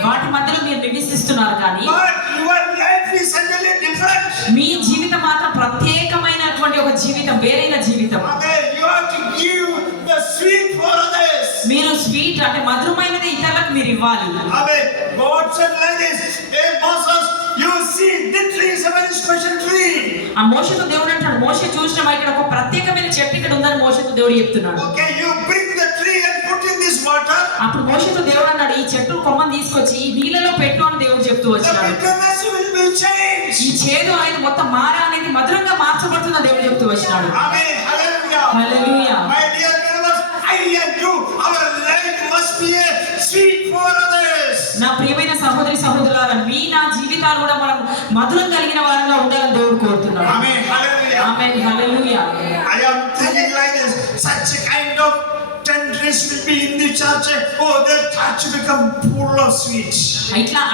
వాటి మధ్యలో మీరు నివసిస్తున్నారు కానీ But your life is suddenly different. మీ జీవితం మాత్రం ప్రత్యేకమైనటువంటి ఒక జీవితం, వేరైన జీవితం. Amen. You have to give the sweet for others. మీరు స్వీట్ అంటే మధురమైనది ఇతరులకు మీరు ఇవ్వాలి. Amen. God said like this, hey Moses, you see this tree is a very special tree. ఆ మోషేతో దేవుడు అంటాడు, మోషే చూసినవా ఇక్కడ ఒక ప్రత్యేకమైన చెట్టు ఇక్కడ ఉందని మోషేతో దేవుడు చెప్తున్నాడు. Okay, you bring the tree and put in this water. అప్పుడు మోషేతో దేవుడు అన్నాడు, ఈ చెట్టు కొమ్మని తీసుకొచ్చి ఈ నీళ్ళలో పెట్టు అని దేవుడు చెప్తూ The వచ్చాడు. bitterness will be changed. ఈ చేదు అనేది మొత్తం అనేది మధురంగా మార్చబడుతుందని దేవుడు చెప్తూ వచ్చినాడు. Amen. Hallelujah. Hallelujah. My dear brothers, I and you, our life must be a sweet for others. నా ప్రియమైన సహోదరి సహోదరులారా, మీ నా జీవితాలు కూడా మనం మధురం కలిగిన వారంగా ఉండాలని దేవుడు కోరుతున్నాడు. Amen. Hallelujah. Amen hallelujah. I am thinking like this, such a kind of 10 trees will be in the church. Oh, the church become full of sweet.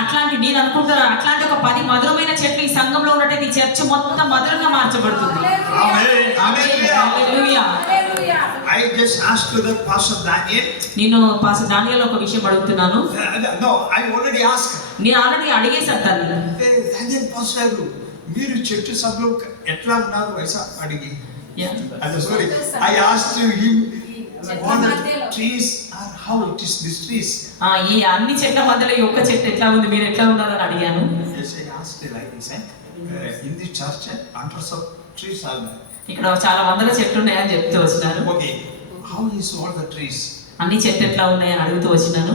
అట్లాంటి నేను అనుకుంటున్నా, అట్లాంటి ఒక 10 మధురమైన చెట్లు ఈ సంఘంలో ఉన్నట్టు ఈ చర్చ్ మొత్తం మధురంగా మార్చబడుతుంది. Amen. Hallelujah. Hallelujah. I just asked to the Pastor Daniel. నేను పాస్టర్ డానియల్ ఒక విషయం అడుగుతున్నాను. No, I already asked. నేను ఆల్రెడీ అడిగేసాను దాన్ని. Hey, Daniel Pastor, మీరు చెట్టు సభలో ఎట్లా ఉన్నారు వైసా అడిగి. And sorry, I asked him what the trees are, how it is these trees. ఈ అన్ని చెట్ల మధ్యలో ఈ ఒక్క చెట్టు ఎట్లా ఉంది, మీరు ఎట్లా ఉన్నారని అడిగాను. Yes, I asked like this. In the church, hundreds of trees are there. ఇక్కడ చాలా వందల చెట్లు ఉన్నాయని చెప్తూ వచ్చినాను. Okay, how is all the trees? అన్ని చెట్లు ఎట్లా ఉన్నాయని అడుగుతూ వచ్చినాను.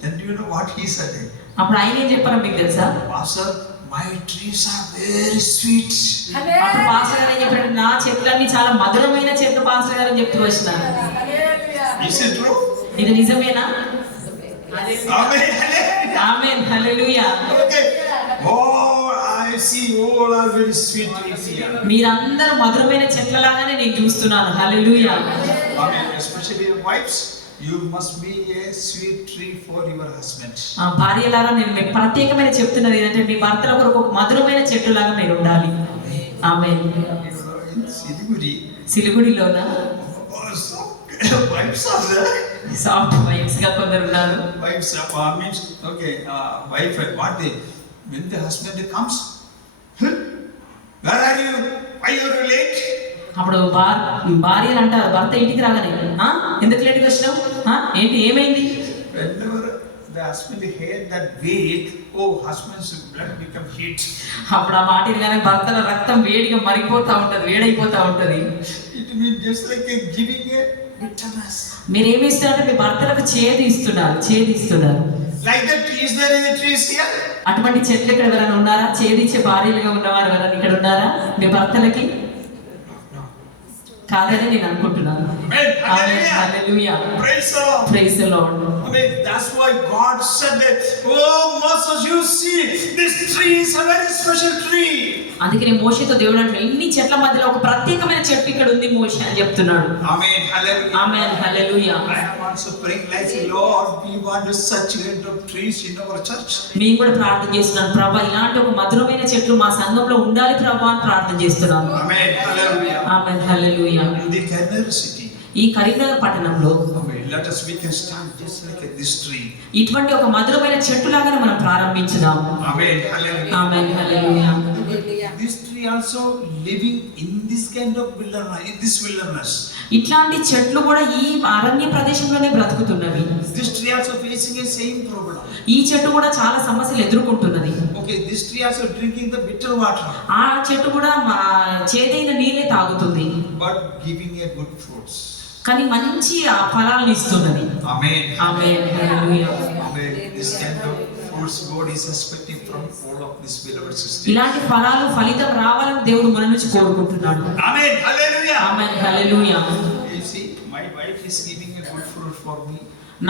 Then do you know what he said? అప్పుడు ఆయన ఏం చెప్పారో మీకు తెలుసా? Pastor, my trees are very sweet. అప్పుడు పాస్టర్ గారు ఏం చెప్పాడు, నా చెట్లన్నీ చాలా మధురమైన చెట్లు పాస్టర్ గారు అని చెప్తూ వచ్చినాను. Is it true? ఇది నిజమేనా? Amen. Amen hallelujah. Okay. Oh, I see all are very sweet trees here. మీరందరూ మధురమైన చెట్లలాగానే నేను చూస్తున్నాను. హల్లెలూయా. Amen. Especially your wives, you must be a sweet tree for your husband. భార్యలారా, నేను మీకు ప్రత్యేకమైన చెప్తున్నది ఏంటంటే మీ భర్తల కొరకు ఒక మధురమైన చెట్టులాగా మీరు ఉండాలి. ఆమేన్. సిలిగుడిలోనా Wives are there. Soft wives గా కొందరు ఉన్నారు. Wives means okay. Wife, what they when the husband comes, where are you? Why you are late? అప్పుడు భార్యలు అంటారు భర్త ఇంటికి రాగానే, ఎందుకు లేట్గా వచ్చినావు, ఏంటి ఏమైంది? Whenever the husband heard that weight, oh, husband's blood become heat. అప్పుడు ఆ మాట కానీ భర్తల రక్తం వేడిగా మరిగిపోతా ఉంటది, వేడైపోతా ఉంటది. It means just like giving a bitterness. మీరేమి ఇస్తున్నారంటే మీ భర్తలకు చేదు ఇస్తున్నారు. Like that Is there any trees here? అటువంటి చెట్లు ఇక్కడ ఎవరైనా ఉన్నారా? చేదిచ్చే భార్యలుగా ఉన్నవారు ఎవరైనా ఇక్కడ ఉన్నారా? మీ భర్తలకి కాదని నేను అనుకుంటున్నాను. Amen. Hallelujah. Hallelujah. Praise the Lord. Praise the lord. Amen. That's why God said that, oh Moses, you see, this tree is a very special tree. అందుకనే మోషేతో దేవుడు అంటాడు, ఇన్ని చెట్ల మధ్యలో ఒక ప్రత్యేకమైన చెట్టు ఇక్కడ ఉంది మోషే అని చెప్తున్నాడు. Amen. Hallelujah. Amen. Hallelujah. I am also praying like, Lord, we want such kind of trees in our church. నేను కూడా ప్రార్థన చేస్తున్నాను, ప్రభా ఇలాంటి ఒక మధురమైన చెట్లు మా సంఘంలో ఉండాలి ప్రభా అని ప్రార్థన చేస్తున్నాను. Amen. Hallelujah. Amen. Hallelujah. In the Kannur city, ఈ కరీంనగర్ పట్టణంలో okay, we can start just like this tree. ఇటువంటి ఒక మధురమైన చెట్టు లాగానే మనం ప్రారంభించుదాం. Amen. Hallelujah. Amen. Hallelujah. This tree also living in this kind of wilderness, in this wilderness. ఇట్లాంటి చెట్లు కూడా ఈ అరణ్య ప్రదేశంలోనే బ్రతుకుతున్నవి. This tree also facing a same problem. ఈ చెట్టు కూడా చాలా సమస్యలు ఎదుర్కొంటున్నది. Okay, this tree also drinking the bitter water, ఆ చెట్టు కూడా చేదైన నీళ్ళే తాగుతుంది, but giving a good fruits. కానీ మంచి ఆ ఫలాలను ఇస్తున్నది. Amen. Amen. Hallelujah. Amen. This kind of fruits God is expecting from all of this beloved sisters. ఇలాంటి ఫలాలు ఫలితం రావాలని దేవుడు మన నుంచి కోరుకుంటున్నాడు. Amen. Hallelujah. Amen. Hallelujah. You see, my wife is giving a good fruit for me.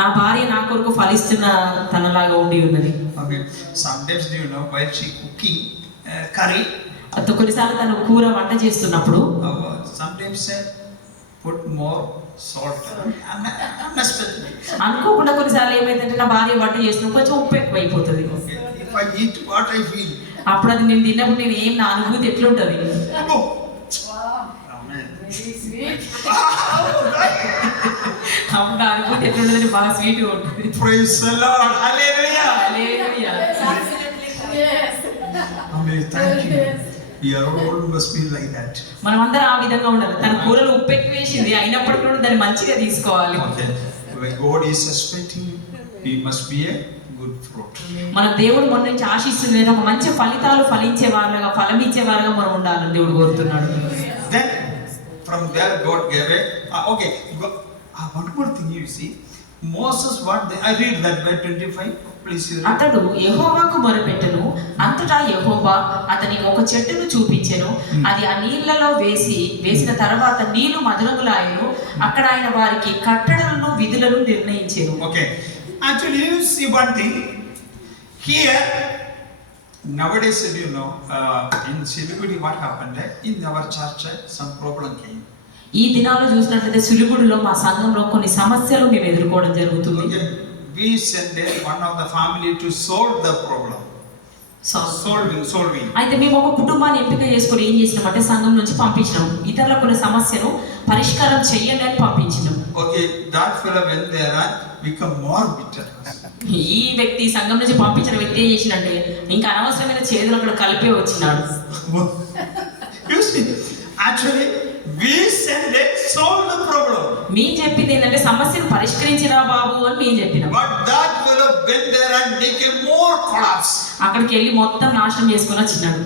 నా భార్య నా కొరకు ఫలిస్తున్న తనలాగా ఉండి ఉన్నది. Amen. Sometimes, do you know, while she cooking curry, కొన్నిసార్లు తను కూర వంట చేస్తున్నప్పుడు sometimes put more salt. Unexpectedly. అనుకోకుండా కొన్నిసార్లు ఏమైందంటే నా భార్య వంట చేస్తున్నప్పుడు కొంచెం ఉప్పు ఎక్కువ అయిపోతుంది. Okay. If I eat, what I feel? అప్పుడు అది నేను తిన్నప్పుడు నేను ఏం నా అనుభూతి ఎట్లుంటది? No. Wow. Amen. Very sweet. అప్పుడు నా అనుభూతి ఎట్లుంటది? బాగా స్వీట్ గా ఉంటుంది. Praise the Lord. Hallelujah. Hallelujah. Yes, absolutely. Yes. Amen. Thank you. Yes. We are all must be like that. మనమందరం ఆ విధంగా ఉండాలి. తన కూరలో ఉప్పు ఎక్కువ వేసింది అయినప్పటికీ కూడా దాన్ని మంచిగా తీసుకోవాలి. Okay. When God is expecting, we must be a good fruit. మన దేవుడు మన నుంచి ఆశిస్తుంది ఒక మంచి ఫలితాలు ఫలించే వాళ్ళగా ఫలమిచ్చే వాళ్ళగా మనం ఉండాలని దేవుడు కోరుతున్నాడు. Then from there God gave a okay. One more thing you see, Moses I read that verse 25. Please read. అతడు యెహోవాకు మొరపెట్టెను, అంతటా యెహోవా అతనికి ఒక చెట్టును చూపించెను, అది ఆ నీళ్లలో వేసిన తర్వాత నీళ్లు మధురములాయెను, అక్కడ ఆయన వారికి కట్టడలను విధులను నిర్ణయించెను. Okay. Actually, you see one thing here. Nowadays, you know, in Siliguri, what happened? In our church, some problem came. ఈ దినాల్లో చూసినట్లయితే సులుగుడిలో మా సంఘంలో కొన్ని సమస్యలు మేము ఎదుర్కోవడం జరుగుతుంది. Okay. We sent one of the family to solve the problem. Solving. అయితే మేము ఒక కుటుంబాన్ని ఎంపిక చేసుకుని ఏం చేసినామంటే సంఘం నుంచి పంపించినాం, ఇతరుల కొన్ని సమస్యను పరిష్కారం చెయ్యండి అని పంపించినాం. Okay, that fellow when they are become more bitter. ఈ వ్యక్తి సంఘం నుంచి పంపించిన వ్యక్తి ఏం చేసినంటే ఇంకా అనవసరమైన చేదులు అక్కడ కలిపే వచ్చినాడు. You see, actually, we send it solve the problem. మీ చెప్పింది ఏంటంటే సమస్యను పరిష్కరించిరా బాబు అని మేము చెప్పినాం. But that fellow went there and make a more collapse. అక్కడికి వెళ్ళి మొత్తం నాశనం చేసుకుని వచ్చినాడు.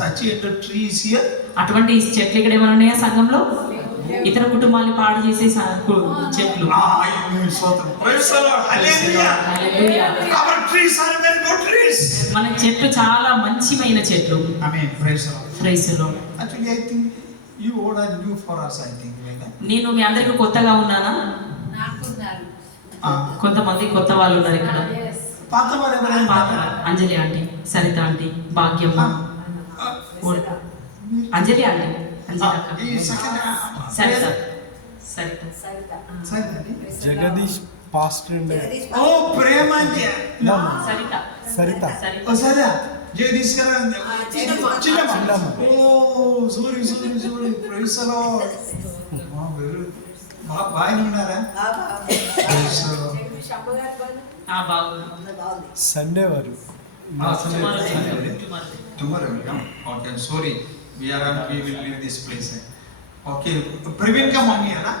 Such a trees here. అటువంటి చెట్లు ఇక్కడ ఏమైనా ఉన్నాయా సంఘంలో? ఇతర కుటుంబాన్ని పాడు చేసే చెట్లు. Praise the Lord. Hallelujah. Hallelujah. Our trees are very good trees. మన చెట్లు చాలా మంచిమైన చెట్లు. Amen. Praise the Lord. Praise the Lord. Actually, I think you all are new for us. I think like that. నేను మీ అందరికి కొత్తగా ఉన్నానా? నాకున్నారు. కొంతమంది కొత్త వాళ్ళు ఉన్నారు ఇక్కడ. Yes. పాత వారు ఎవరైనా పాత అంజలి ఆంటీ, సరిత ఆంటీ, భాగ్యమ్మ, అంజలి ఆంటీ, అంజలి అక్క, ఈ second, Saritha, Saritha, Sorry. Jagadish pastor and Oh, Premanti. Saritha, Saritha Saritha. Oh, Sarah. Jagdish Karan. Chinnamma. Chinnamma. Oh, sorry. Praise the Lord. Oh, very. Bye, Nunara. Praise the Lord. బాగుంది. సండే వారు Tomorrow will come. Okay, sorry. We will leave this place. Okay, Praveen ka mummy hai na?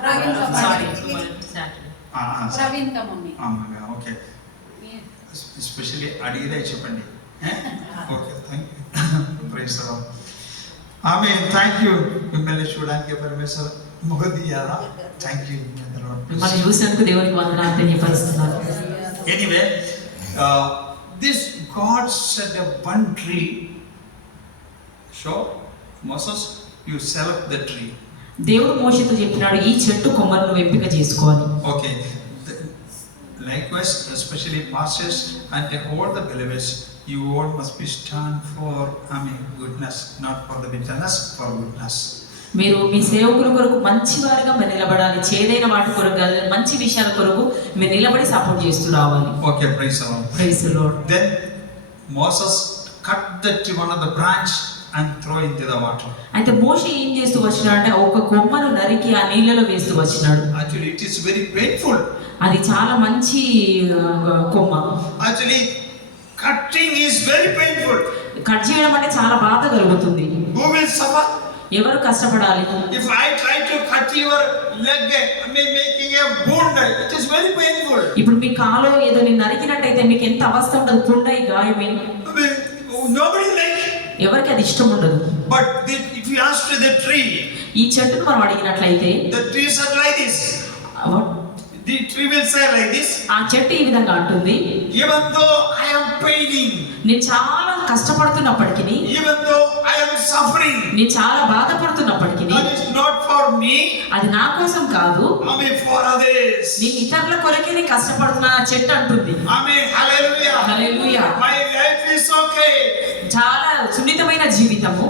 Praveen ka sorry, mummy. Saturday. Praveen ka mummy. Okay. Especially అడిగిదే చెప్పండి. Okay, thank you. Praise the Lord. Amen. Thank you. మిమ్మల్ని చూడడానికి పరమేశ్వర ముగదియారా. Thank you. మిమ్మల్ని చూసినందుకు దేవునికి వందనాలు తెలియపరుస్తున్నాను. Anyway, This God said a one tree. So Moses, you select the tree. దేవుడు మోషేతో చెప్పినాడు ఈ చెట్టు కొమ్మను నువ్వు ఎంపిక చేసుకోవాలి. Okay. Likewise, especially pastors and all the believers, you all must be stand for goodness, not for the bitterness, for goodness. మీరు మీ సేవకుల కొరకు మంచి వారిగా మీరు నిలబడాలి. చేదైన వాటి కొరకు కాదు, మంచి విషయాల కొరకు మీరు నిలబడి సపోర్ట్ చేస్తూ రావాలి. Okay, praise the Lord. Praise the Lord. Then Moses cut that one of the branch and throw into the water. అయితే మోషే ఏం చేస్తూ వచ్చినాడు అంటే ఒక కొమ్మను నరికి ఆ నీళ్ళలో వేస్తూ వచ్చినాడు. Actually, it is very painful. అది చాలా మంచి కొమ్మ. Actually, cutting is very painful. Cut చేయడం అంటే చాలా బాధ కలుగుతుంది. Who will suffer? ఎవరు కష్టపడాలి? If I try to cut your leg, making a wound, it is very painful. ఇప్పుడు మీ కాలో ఏదో నేను నరికినట్టయితే మీకు ఎంత అవస్థ ఉంటుంది, పుండై గాయమే. Nobody likes. ఎవరికి అది ఇష్టం ఉండదు. But if you ask to the tree, ఈ చెట్టును మనం అడిగినట్లయితే the tree said like this. The tree will say like this. ఆ చెట్టు ఈ విధంగా అంటుంది, Even though I am paining, నేను చాలా కష్టపడుతున్నప్పటికీ, even though I am suffering, నేను చాలా బాధపడుతున్నప్పటికీ, that is not for me, అది నా కోసం కాదు, for others. నేను ఇతరుల కొరకే నేను కష్టపడుతున్నా ఆ చెట్టు అంటుంది. Hallelujah. Hallelujah. My life is okay. చాలా సున్నితమైన జీవితము.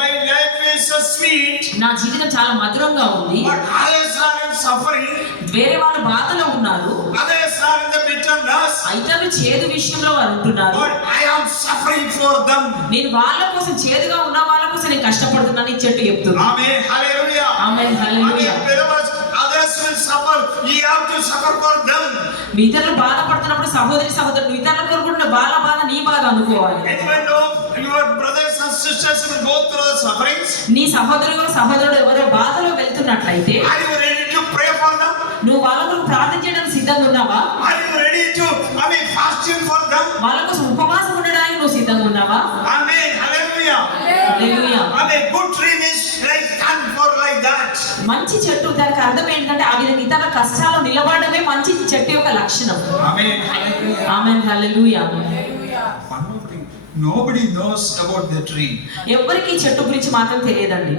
My life is so sweet. నా జీవితం చాలా మధురంగా ఉంది. But others are in suffering. వేరే వాళ్ళు బాధలో ఉన్నారు. Others are in the bitterness. ఇతరులు చేదు విషయంలో వారు ఉంటున్నారు. But I am suffering for them. నేను వాళ్ళ కోసం, చేదుగా ఉన్న వాళ్ళ కోసం నేను కష్టపడుతున్నాను ఈ చెట్టు చెప్తుంది. Amen. Hallelujah. Amen. Hallelujah. Others will suffer. You have to suffer for them. మీ ఇతరులు బాధపడుతున్నప్పుడు సహోదరుడు ఇతరుల కొరకు కూడా వాళ్ళ బాధ నీ బాధ అనుకోవాలి. Anyone know your brothers and sisters will go through the sufferings? నీ సహోదరుడు ఎవరో బాధలో వెళ్తున్నట్లయితే Are you ready to pray for them? నువ్వు వాళ్ళ కొరకు ప్రార్థన చేయడానికి సిద్ధంగా ఉన్నావా? Are you ready to fasting for them? వాళ్ళ కోసం ఉపవాసం ఉండడానికి నువ్వు సిద్ధంగా ఉన్నావా? Amen. Hallelujah. Hallelujah. Good tree means like stand for like that. మంచి చెట్టు దానికి అర్థం ఏంటంటే ఆ విధంగా ఇతరుల కష్టాలు నిలబడమే మంచి చెట్టు యొక్క లక్షణం. Amen. Hallelujah. Amen. Hallelujah. One more thing. Nobody knows about the tree. ఎవరికి చెట్టు గురించి మాత్రం తెలియదండి.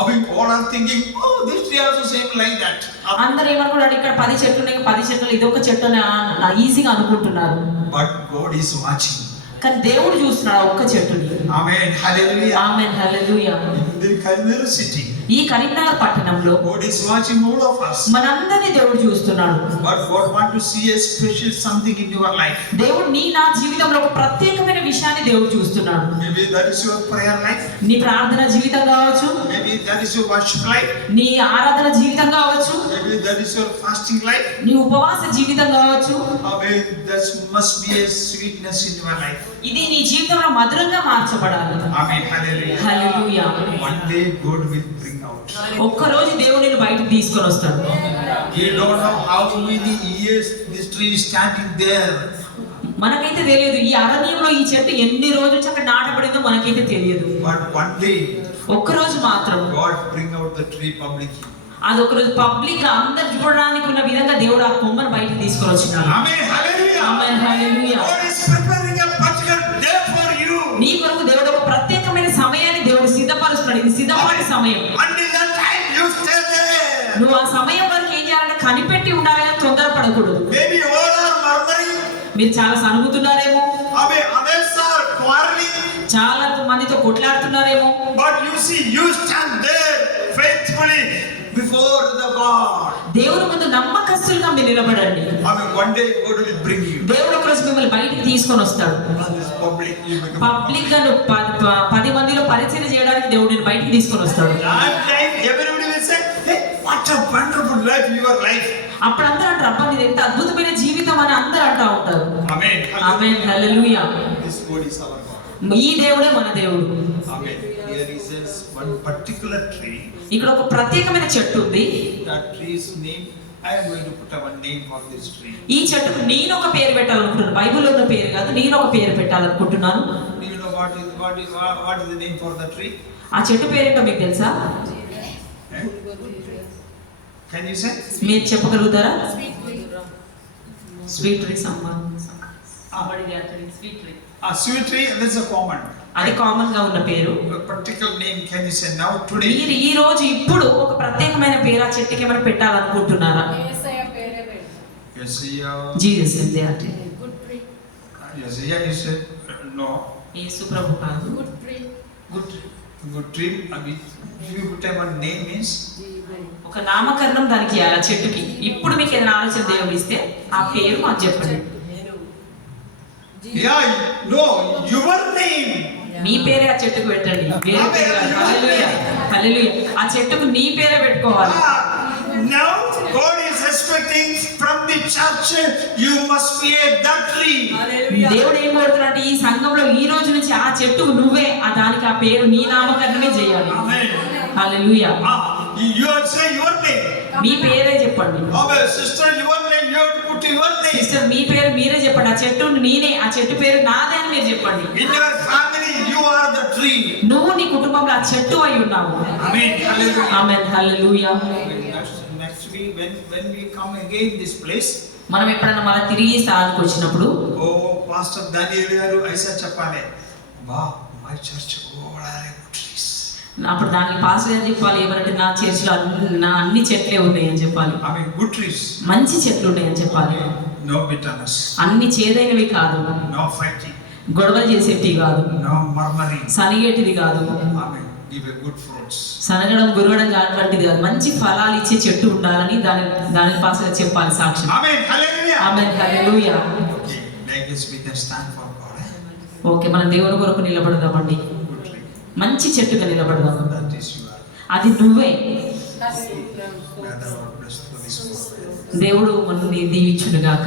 All are thinking, oh, this tree also same like that. అందరూ ఏమనుకుంటారు, ఇక్కడ 10 చెట్లు ఉన్నాయి, 10 చెట్లు ఇది ఒక చెట్టు ఈజీగా అనుకుంటున్నారు. But God is watching. కానీ దేవుడు చూస్తున్నాడు ఆ ఒక్క చెట్టుని. Amen. Hallelujah. Amen. Hallelujah. In the Kalmar city, ఈ కరీంనగర్ పట్టణంలో God is watching all of us. మనందరినీ దేవుడు చూస్తున్నాడు. But God want to see a special something in your life. దేవుడు నా జీవితంలో ఒక ప్రత్యేకమైన విషయాన్ని దేవుడు చూస్తున్నాడు. Maybe that is your prayer life. నీ ప్రార్థన జీవితం కావచ్చు, Maybe that is your worship life. నీ ఆరాధన జీవితం కావచ్చు, Maybe that is your fasting life. నీ ఉపవాస జీవితం కావచ్చు. Amen. That must be a sweetness in your life. ఇది నీ జీవితంలో మధురంగా మార్చబడాలి. Amen. Hallelujah. Hallelujah. One day God will bring out. ఒక్క రోజు దేవుడు నిన్ను బయటకు తీసుకొని వస్తాడు. You don't know how many years this tree is standing there. మనకైతే తెలియదు ఈ అరణ్యంలో ఈ చెట్టు ఎన్ని రోజులు అక్కడ నాటబడిందో మనకైతే తెలియదు. But one day ఒక్క రోజు మాత్రం God bring out the tree publicly. అది ఒక రోజు పబ్లిక్ గా అందరు చూడడానికి ఉన్న విధంగా దేవుడు ఆ కొమ్మను బయటకు తీసుకొని వచ్చినాడు. Amen. Hallelujah. Amen. Hallelujah. God is preparing a particular day for you. నీ కొరకు దేవుడు ఒక ప్రత్యేకమైన సమయాన్ని దేవుడు సిద్ధపరుస్తున్నాడు. ఇది సిద్ధపడే సమయం. Until that time you stay there. నువ్వు ఆ సమయం వరకు ఏం చేయాలంటే కనిపెట్టి ఉండాలి, కానీ తొందరపడకూడదు. Maybe all are murmuring. మీరు చాలా సనుగుతున్నారేమో, Amen. Others are quarreling. చాలా మందితో కొట్లాడుతున్నారేమో. But you see, you stand there faithfully before the God. దేవుని ముందు నమ్మకస్తులుగా మీరు నిలబడండి. Amen. One day God will bring you. దేవుడు ఒక రోజు మిమ్మల్ని బయటికి తీసుకొని వస్తాడు. This public you become. Public గా 10 మందిలో పరిచయం చేయడానికి దేవుడు నేను బయటికి తీసుకొని వస్తాడు. That time everybody will say, hey, what a wonderful life your life. అప్పుడు అందరూ అంటారు, అబ్బా నీది ఎంత అద్భుతమైన జీవితం అని అందరూ అంటూ ఉంటారు. Amen. Amen. Hallelujah. This God is our God. ఈ దేవుడే మన దేవుడు. Amen. Here is one particular tree. ఇక్కడ ఒక ప్రత్యేకమైన చెట్టు ఉంది. That tree's name, I am going to put one name for this tree. ఈ చెట్టుకు నేను ఒక పేరు పెట్టాలనుకుంటున్నాను. బైబిల్లో ఉన్న పేరు కాదు, నేను ఒక పేరు పెట్టాలనుకుంటున్నాను. Do you know what is the name for the tree? ఆ చెట్టు పేరేంటో మీకు తెలుసా? Can you say? మీరు చెప్పగలుగుతారా? Sweet tree. Sweet tree, that's a common. అది కామన్ గా ఉన్న పేరు. A particular name can you say now today? మీరు ఈ రోజు ఇప్పుడు ఒక ప్రత్యేకమైన పేరు ఆ చెట్టుకి ఏమైనా పెట్టాలనుకుంటున్నారా? యేసయ్య పేరే పెడతాం. Yesiah. జీసస్ అంటే good tree. Yesiah, you said no. యేసు ప్రభు కాదు. Good tree. Good tree. If you put a name means. ఒక నామకరణం దానికి ఆ చెట్టుకి. ఇప్పుడు మీకు ఏదైనా ఆలోచన దేవుడు ఇస్తే ఆ పేరు మాకు చెప్పండి. Yeah, no, your name. మీ పేరే ఆ చెట్టుకు పెట్టండి. వేరే పేరు కాదు. హల్లెలూయా, హల్లెలూయా. ఆ చెట్టుకు నీ పేరే పెట్టుకోవాలి. Now God is expecting from the church you must be that tree. దేవుడు ఏం కోరుతున్నాడు? ఈ సంఘంలో ఈ రోజు నుంచి ఆ చెట్టుకు నువ్వే దానికి ఆ పేరు నీ నామకరణమే చేయాలి. Amen. Hallelujah. You have say your name. మీ పేరే చెప్పండి. Amen. Sister, your name, you have to put your name. Sister మీ పేరు మీరే చెప్పండి. ఆ చెట్టు నేనే, ఆ చెట్టు పేరు నాదే అని మీరు చెప్పండి. In your family you are the tree. నువ్వు నీ కుటుంబంలో ఆ చెట్టు అయి ఉన్నావు. Amen. Hallelujah. Amen, hallelujah. Next week when we come again this place, మనం ఎప్పుడైనా మళ్ళీ తిరిగి స్థానానికి వచ్చినప్పుడు పాస్టర్ దానియేలు గారు ఐసా చెప్పాలి, బా మై చర్చ్ ఓడారే ట్రీస్. అప్పుడు దానికి పాస్ గారు చెప్పాలి ఏమంటే నా చర్చిలో అన్ని చెట్లే ఉన్నాయి అని చెప్పాలి. ఐ మీన్ గుడ్ ట్రీస్, మంచి చెట్లు ఉన్నాయి అని చెప్పాలి. నో బిటర్నెస్, అన్ని చేదైనవి కాదు, నో ఫైటింగ్, గొడవలు చేసేటివి కాదు, నో మర్మరింగ్, సనిగేటిది కాదు, ఆమేన్, గివ్ ఎ గుడ్ ఫ్రూట్స్, సనగడం గురవడం అటువంటిది కాదు, మంచి ఫలాలు ఇచ్చే చెట్టు ఉండాలని దానికి పాస్ గారు చెప్పాలి సాక్ష్యం. Amen, hallelujah, amen, hallelujah. Okay, like this we can stand for God. ఓకే, మనం దేవుని కొరకు నిలబడదామండి. గుడ్ ట్రీ, మంచి చెట్టుగా నిలబడదాం. That is you are. అది నువ్వే. May the Lord bless for this word. దేవుడు మనల్ని దీవించును గాక.